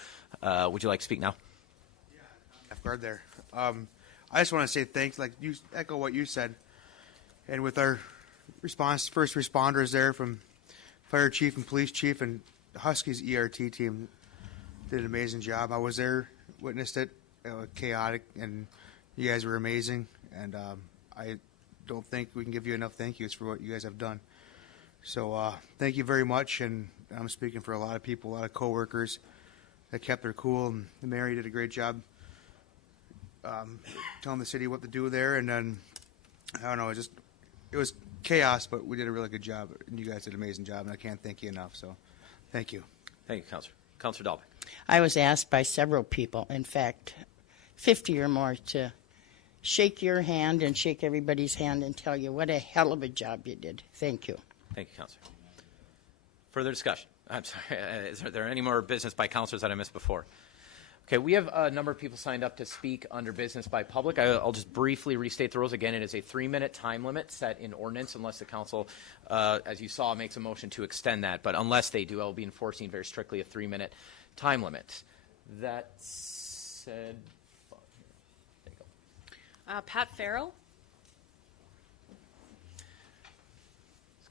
Would you like to speak now? Squared there. I just want to say thanks, like you echo what you said, and with our first responders there from fire chief and police chief and Huskies ERT team did an amazing job. I was there, witnessed it. It was chaotic, and you guys were amazing. And I don't think we can give you enough thank yous for what you guys have done. So thank you very much. And I'm speaking for a lot of people, a lot of coworkers that kept their cool. And Mary did a great job telling the city what to do there. And then I don't know, it was chaos, but we did a really good job. And you guys did an amazing job, and I can't thank you enough. So thank you. Thank you, Councilor. Councilor Dahlbeck. I was asked by several people, in fact, 50 or more, to shake your hand and shake everybody's hand and tell you what a hell of a job you did. Thank you. Thank you, Councilor. Further discussion? I'm sorry. Is there any more business by councilors that I missed before? Okay, we have a number of people signed up to speak under business by public. I'll just briefly restate the rules. Again, it is a 3-minute time limit set in ordinance unless the council, as you saw, makes a motion to extend that. But unless they do, I will be enforcing very strictly a 3-minute time limit. That said, there you go. Pat Farrell.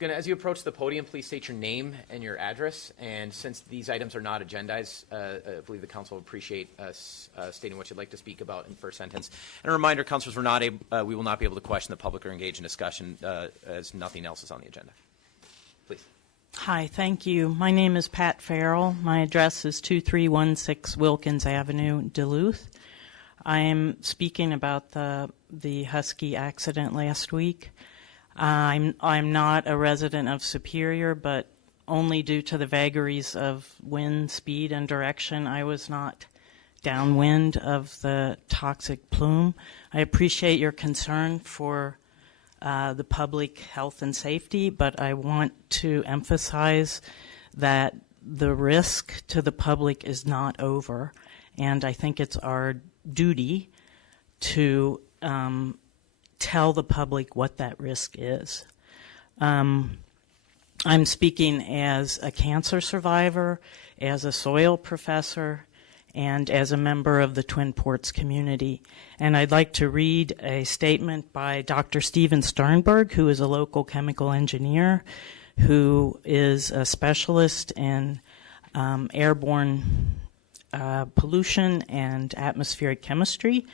As you approach the podium, please state your name and your address. And since these items are not agendized, I believe the council will appreciate us stating what you'd like to speak about in first sentence. And a reminder, councilors, we will not be able to question the public or engage in discussion as nothing else is on the agenda. Please. Hi, thank you. My name is Pat Farrell. My address is 2316 Wilkins Avenue, Duluth. I am speaking about the Husky accident last week. I'm not a resident of Superior, but only due to the vagaries of wind, speed, and direction, I was not downwind of the toxic plume. I appreciate your concern for the public health and safety, but I want to emphasize that the risk to the public is not over, and I think it's our duty to tell the public what that risk is. I'm speaking as a cancer survivor, as a soil professor, and as a member of the Twin Ports community. And I'd like to read a statement by Dr. Steven Sternberg, who is a local chemical engineer, who is a specialist in airborne pollution and atmospheric chemistry.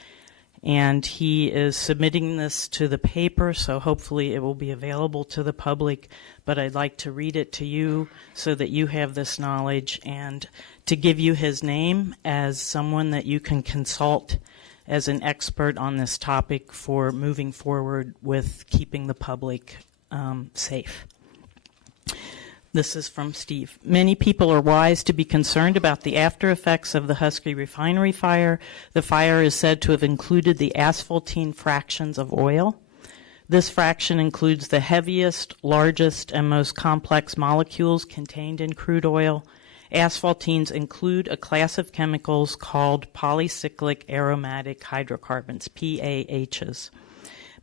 And he is submitting this to the paper, so hopefully it will be available to the public. But I'd like to read it to you so that you have this knowledge and to give you his name as someone that you can consult as an expert on this topic for moving forward with keeping the public safe. This is from Steve. Many people are wise to be concerned about the after effects of the Husky refinery fire. The fire is said to have included the asphaltene fractions of oil. This fraction includes the heaviest, largest, and most complex molecules contained in crude oil. Asphaltenes include a class of chemicals called polycyclic aromatic hydrocarbons, PAHs.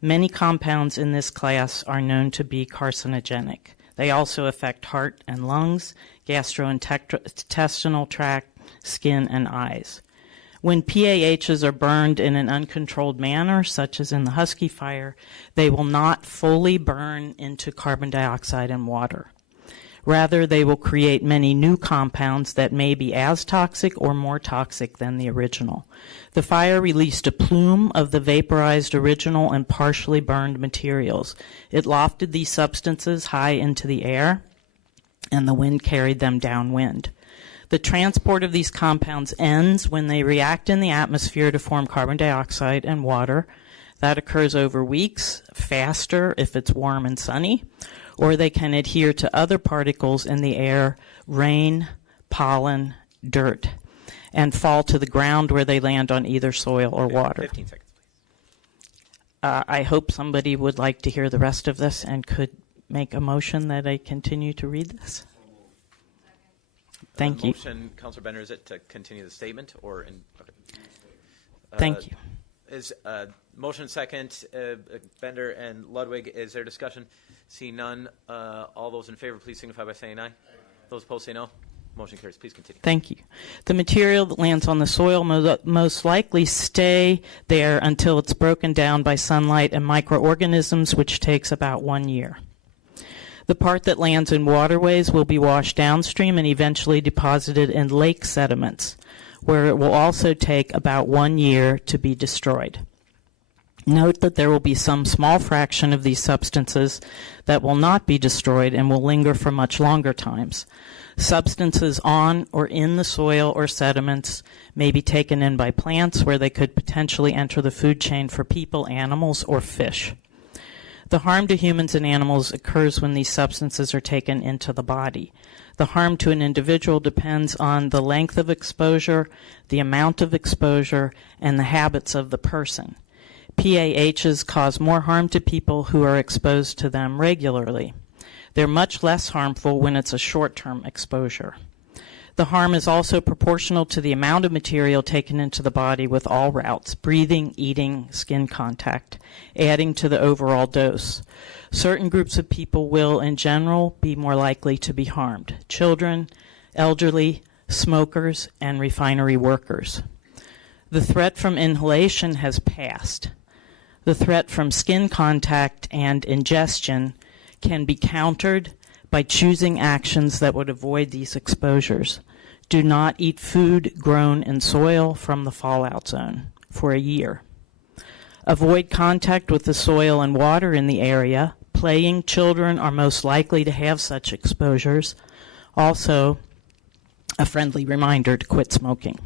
Many compounds in this class are known to be carcinogenic. They also affect heart and lungs, gastrointestinal tract, skin, and eyes. When PAHs are burned in an uncontrolled manner, such as in the Husky fire, they will not fully burn into carbon dioxide and water. Rather, they will create many new compounds that may be as toxic or more toxic than the original. The fire released a plume of the vaporized original and partially burned materials. It lofted these substances high into the air, and the wind carried them downwind. The transport of these compounds ends when they react in the atmosphere to form carbon dioxide and water. That occurs over weeks, faster if it's warm and sunny, or they can adhere to other particles in the air, rain, pollen, dirt, and fall to the ground where they land on either soil or water. 15 seconds, please. I hope somebody would like to hear the rest of this and could make a motion that I continue to read this. Thank you. Motion, Councilor Bender, is it to continue the statement or in? Okay. Thank you. Is motion second, Bender and Ludwig? Is there discussion? See none. All those in favor, please signify by saying aye. Those opposed, say no. Motion carries. Please continue. Thank you. The material that lands on the soil most likely stay there until it's broken down by sunlight and microorganisms, which takes about 1 year. The part that lands in waterways will be washed downstream and eventually deposited in lake sediments, where it will also take about 1 year to be destroyed. Note that there will be some small fraction of these substances that will not be destroyed and will linger for much longer times. Substances on or in the soil or sediments may be taken in by plants, where they could potentially enter the food chain for people, animals, or fish. The harm to humans and animals occurs when these substances are taken into the body. The harm to an individual depends on the length of exposure, the amount of exposure, and the habits of the person. PAHs cause more harm to people who are exposed to them regularly. They're much less harmful when it's a short-term exposure. The harm is also proportional to the amount of material taken into the body with all routes: breathing, eating, skin contact, adding to the overall dose. Certain groups of people will, in general, be more likely to be harmed: children, elderly, smokers, and refinery workers. The threat from inhalation has passed. The threat from skin contact and ingestion can be countered by choosing actions that would avoid these exposures. Do not eat food grown in soil from the fallout zone for a year. Avoid contact with the soil and water in the area. Playing children are most likely to have such exposures. Also, a friendly reminder to quit smoking.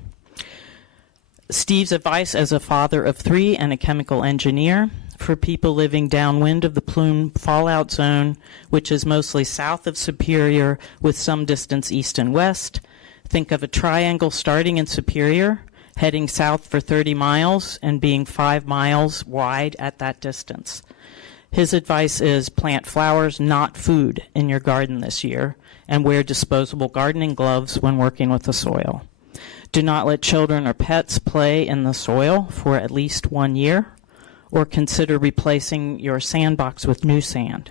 Steve's advice as a father of 3 and a chemical engineer: for people living downwind of the plume fallout zone, which is mostly south of Superior with some distance east and west, think of a triangle starting in Superior, heading south for 30 miles, and being 5 miles wide at that distance. His advice is plant flowers, not food, in your garden this year, and wear disposable gardening gloves when working with the soil. Do not let children or pets play in the soil for at least 1 year, or consider replacing your sandbox with new sand.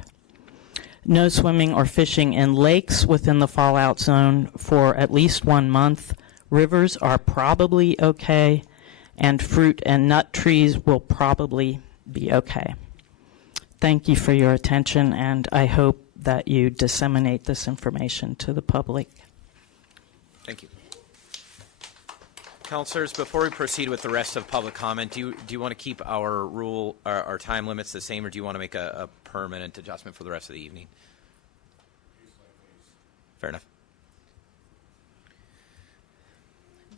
No swimming or fishing in lakes within the fallout zone for at least 1 month. Rivers are probably okay, and fruit and nut trees will probably be okay. Thank you for your attention, and I hope that you disseminate this information to the public. Thank you. Councilors, before we proceed with the rest of public comment, do you want to keep our time limits the same, or do you want to make a permanent adjustment for the rest of the evening? Fair enough.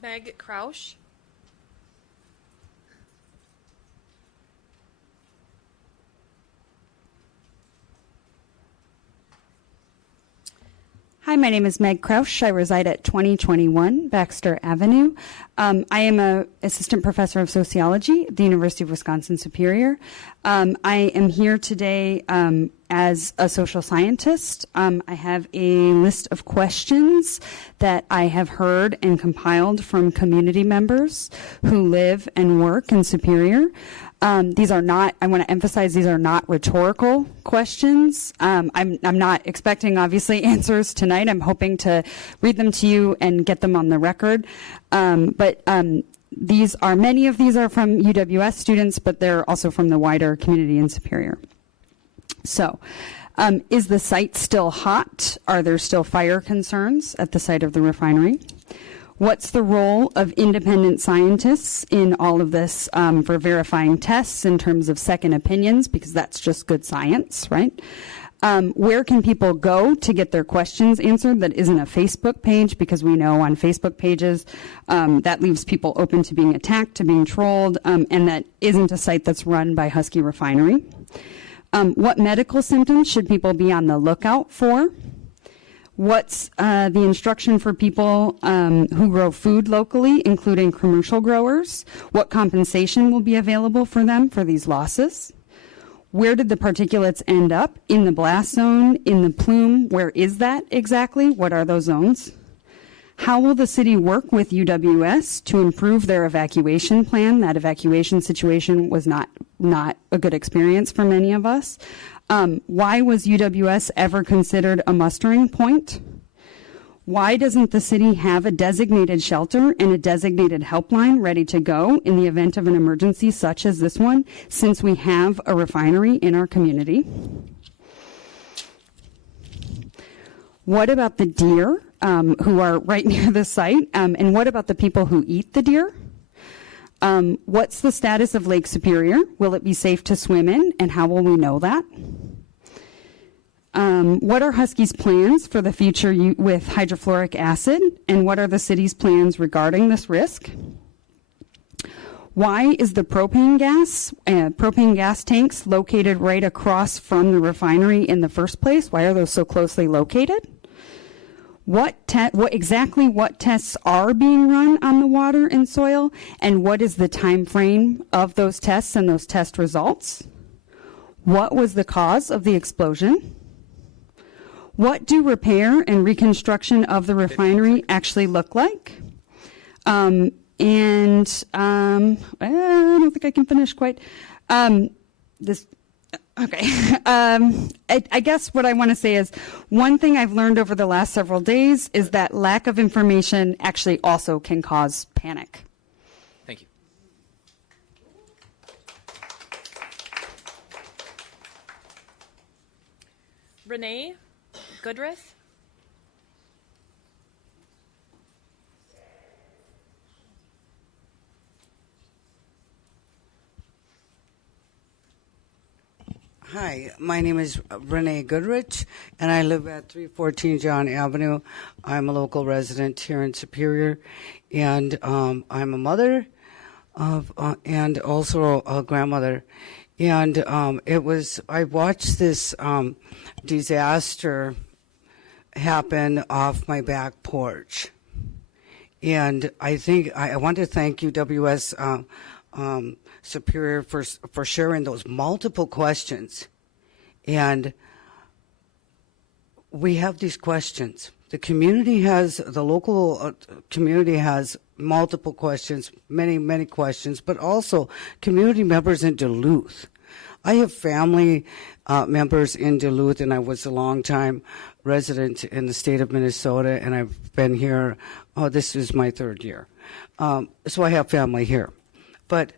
Meg Krausch. Hi, my name is Meg Krausch. I reside at 2021 Baxter Avenue. I am an assistant professor of sociology at the University of Wisconsin-Superior. I am here today as a social scientist. I have a list of questions that I have heard and compiled from community members who live and work in Superior. These are not, I want to emphasize, these are not rhetorical questions. I'm not expecting, obviously, answers tonight. I'm hoping to read them to you and get them on the record. But many of these are from UWS students, but they're also from the wider community in Superior. So, is the site still hot? Are there still fire concerns at the site of the refinery? What's the role of independent scientists in all of this for verifying tests in terms of second opinions, because that's just good science, right? Where can people go to get their questions answered that isn't a Facebook page? Because we know on Facebook pages that leaves people open to being attacked, to being trolled, and that isn't a site that's run by Husky Refinery. What medical symptoms should people be on the lookout for? What's the instruction for people who grow food locally, including commercial growers? What compensation will be available for them for these losses? Where did the particulates end up? In the blast zone, in the plume? Where is that exactly? What are those zones? How will the city work with UWS to improve their evacuation plan? That evacuation situation was not a good experience for many of us. Why was UWS ever considered a mustering point? Why doesn't the city have a designated shelter and a designated helpline ready to go in the event of an emergency such as this one, since we have a refinery in our community? What about the deer who are right near the site? And what about the people who eat the deer? What's the status of Lake Superior? Will it be safe to swim in, and how will we know that? What are Husky's plans for the future with hydrofluoric acid, and what are the city's plans regarding this risk? Why is the propane gas tanks located right across from the refinery in the first place? Why are those so closely located? What exactly what tests are being run on the water and soil, and what is the time frame of those tests and those test results? What was the cause of the explosion? What do repair and reconstruction of the refinery actually look like? I don't think I can finish quite. This. Okay. I guess what I want to say is one thing I've learned over the last several days is that lack of information actually also can cause panic. Thank you. Renee Goodrith. Hi, my name is Renee Goodrich, and I live at 314 John Avenue. I'm a local resident here in Superior, and I'm a mother of, and also a grandmother. And I watched this disaster happen off my back porch. And I think I want to thank UWS Superior for sharing those multiple questions. And we have these questions. The local community has multiple questions, many questions, but also community members in Duluth. I have family members in Duluth, and I was a long-time resident in the state of Minnesota, and I've been here, this is my third year. So I have family here. But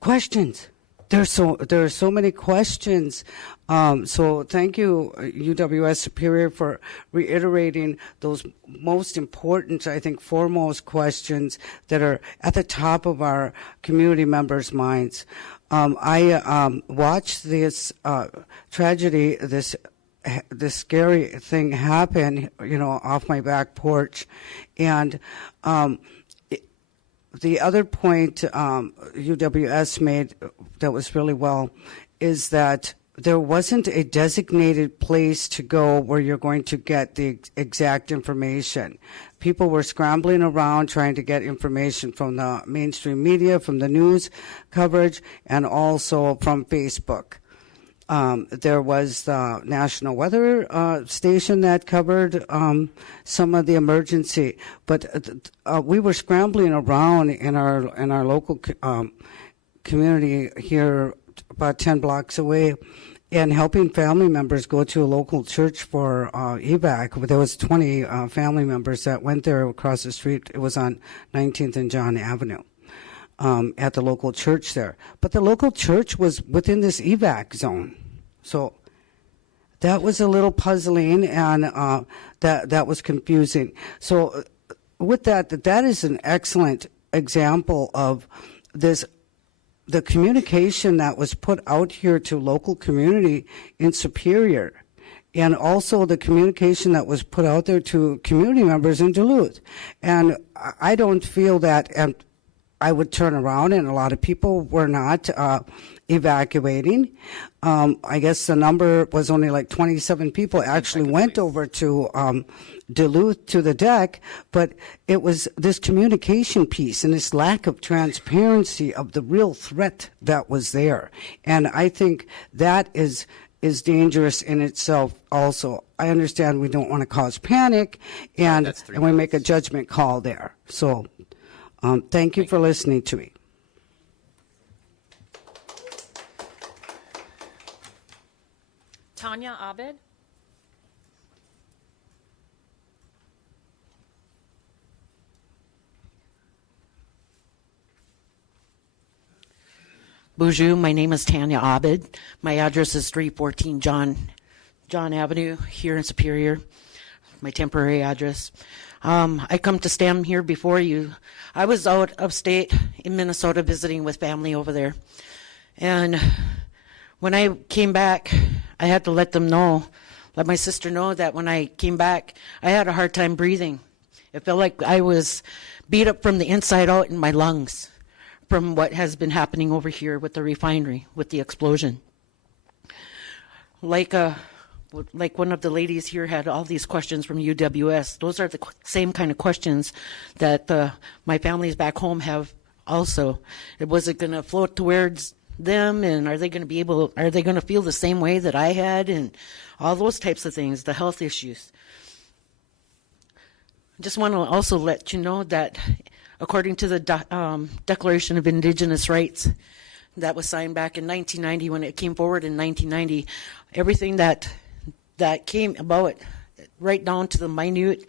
questions. There are so many questions. So thank you, UWS Superior, for reiterating those most important, I think, foremost questions that are at the top of our community members' minds. I watched this tragedy, this scary thing happen, off my back porch, and the other point UWS made that was really well is that there wasn't a designated place to go where you're going to get the exact information. People were scrambling around trying to get information from the mainstream media, from the news coverage, and also from Facebook. There was the National Weather Station that covered some of the emergency, but we were scrambling around in our local community here, about 10 blocks away, and helping family members go to a local church for evac. There was 20 family members that went there across the street. It was on 19th and John Avenue. At the local church there. But the local church was within this evac zone. So that was a little puzzling, and that was confusing. So with that is an excellent example of this, the communication that was put out here to local community in Superior, and also the communication that was put out there to community members in Duluth. And I don't feel that, and I would turn around, and a lot of people were not evacuating. I guess the number was only like 27 people actually went over to Duluth to the deck, but it was this communication piece and this lack of transparency of the real threat that was there. And I think that is dangerous in itself also. I understand we don't want to cause panic, and we make a judgment call there. So thank you for listening to me. Tanya Abed. Bonjour, my name is Tanya Abed. My address is 314 John Avenue here in Superior, my temporary address. I come to stand here before you. I was out of state in Minnesota visiting with family over there. And when I came back, I had to let my sister know that when I came back, I had a hard time breathing. It felt like I was beat up from the inside out in my lungs from what has been happening over here with the refinery, with the explosion. Like one of the ladies here had all these questions from UWS. Those are the same kind of questions that my families back home have also. Was it going to float towards them, and are they going to feel the same way that I had, and all those types of things, the health issues. I just want to also let you know that according to the Declaration of Indigenous Rights that was signed back in 1990, when it came forward in 1990, everything that came about, right down to the minute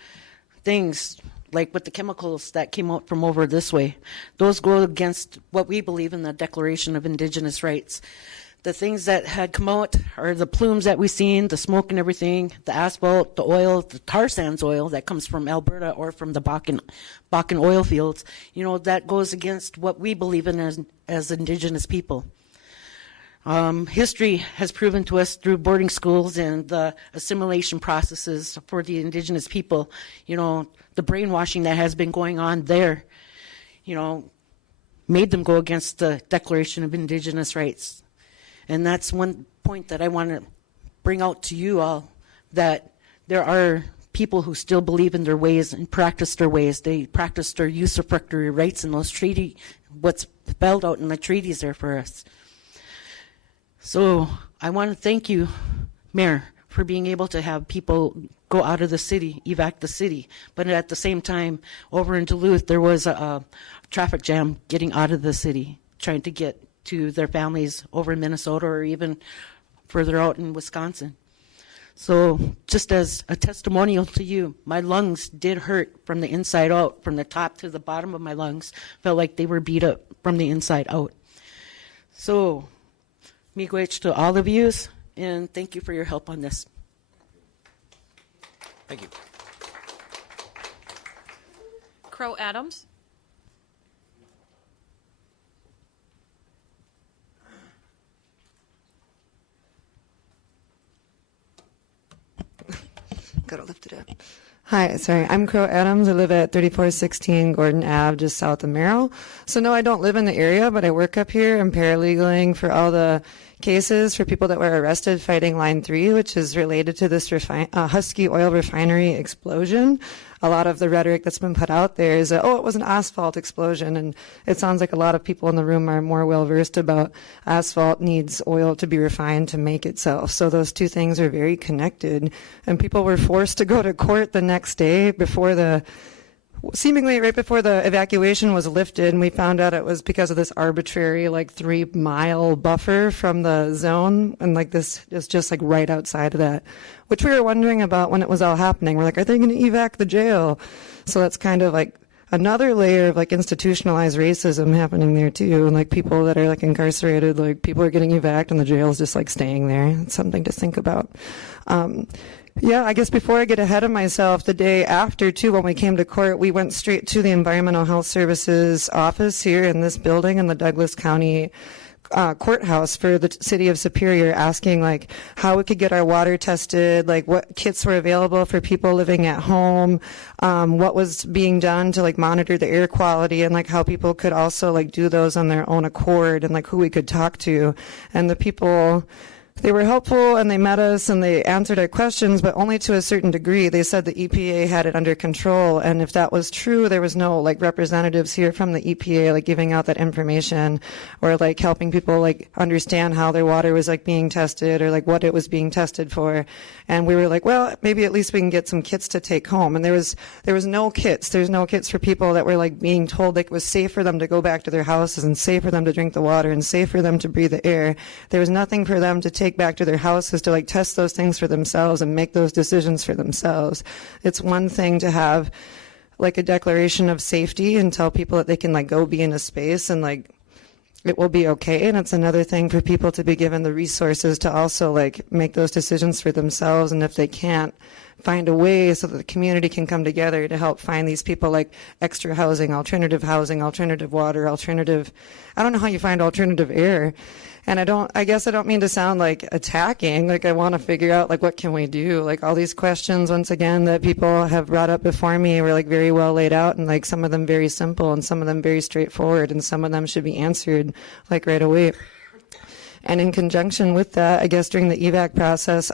things, like with the chemicals that came out from over this way, those go against what we believe in the Declaration of Indigenous Rights. The things that had come out are the plumes that we've seen, the smoke and everything, the asphalt, the oil, the tar sands oil that comes from Alberta or from the Bakken oil fields. That goes against what we believe in as Indigenous people. History has proven to us through boarding schools and the assimilation processes for the Indigenous people, the brainwashing that has been going on there, made them go against the Declaration of Indigenous Rights. And that's one point that I want to bring out to you all, that there are people who still believe in their ways and practice their ways. They practice their usufructory rights in those what's spelled out in the treaties there for us. So I want to thank you, Mayor, for being able to have people go out of the city, evac the city. But at the same time, over in Duluth, there was a traffic jam getting out of the city, trying to get to their families over in Minnesota or even further out in Wisconsin. So just as a testimonial to you, my lungs did hurt from the inside out, from the top to the bottom of my lungs. Felt like they were beat up from the inside out. So, miigwech to all of you, and thank you for your help on this. Thank you. Crow Adams. Gotta lift it up. Hi, sorry, I'm Crow Adams. I live at 3416 Gordon Ave, just south of Merrill. So no, I don't live in the area, but I work up here. I'm paralegaling for all the cases for people that were arrested fighting Line 3, which is related to this Husky oil refinery explosion. A lot of the rhetoric that's been put out there is, it was an asphalt explosion, and it sounds like a lot of people in the room are more well-versed about asphalt needs oil to be refined to make itself. So those two things are very connected, and people were forced to go to court the next day seemingly right before the evacuation was lifted, and we found out it was because of this arbitrary 3-mile buffer from the zone, and this is just right outside of that, which we were wondering about when it was all happening. We're like, are they going to evac the jail? So that's kind of another layer of institutionalized racism happening there too, and people that are incarcerated, people are getting evac and the jail is just staying there. It's something to think about. Yeah, I guess before I get ahead of myself, the day after, too, when we came to court, we went straight to the Environmental Health Services office here in this building in the Douglas County courthouse for the city of Superior, asking how we could get our water tested, what kits were available for people living at home, what was being done to monitor the air quality, and how people could also do those on their own accord, and who we could talk to. And the people, they were helpful, and they met us, and they answered our questions, but only to a certain degree. They said the EPA had it under control, and if that was true, there was no representatives here from the EPA giving out that information, or helping people understand how their water was being tested, or what it was being tested for. And we were well, maybe at least we can get some kits to take home. And there was no kits. There's no kits for people that were being told it was safe for them to go back to their houses, and safe for them to drink the water, and safe for them to breathe the air. There was nothing for them to take back to their houses to test those things for themselves and make those decisions for themselves. It's one thing to have a declaration of safety and tell people that they can go be in a space and it will be okay. And it's another thing for people to be given the resources to also like make those decisions for themselves. And if they can't, find a way so that the community can come together to help find these people like extra housing, alternative water, alternative, I don't know how you find alternative air. And I guess I don't mean to sound like attacking, like I want to figure out like what can we do? Like all these questions, once again, that people have brought up before me were like very well laid out, and like some of them very simple and some of them very straightforward, and some of them should be answered like right away. And in conjunction with that, I guess during the evac process,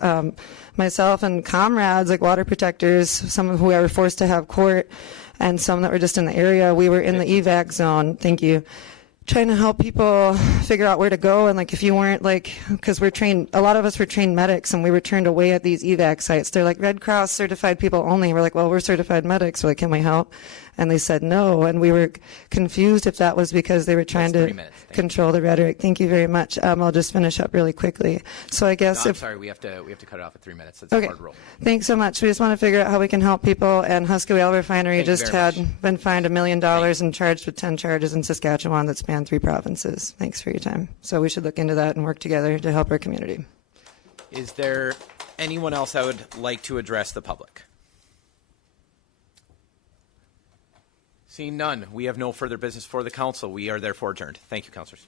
myself and comrades, like water protectors, some of who were forced to have court, and some that were just in the area, we were in the evac zone. Thank you. Trying to help people figure out where to go. And like if you weren't like, because we're trained, a lot of us were trained medics, and we were turned away at these evac sites. They're like Red Cross certified people only. We're like, well, we're certified medics. We're like, can we help? And they said no. And we were confused if that was because they were trying to control the rhetoric. Thank you very much. I'll just finish up really quickly. So I guess I'm sorry, we have to cut it off at 3 minutes. That's okay. a hard rule. Thanks so much. We just want to figure out how we can help people. And Husky Whale Refinery just had been fined $1 million and charged with 10 charges in Saskatchewan that span 3 provinces. Thanks for your time. So we should look into that and work together to help our community. Is there anyone else that would like to address the public? Seeing none, we have no further business for the council. We are therefore adjourned. Thank you, councilors.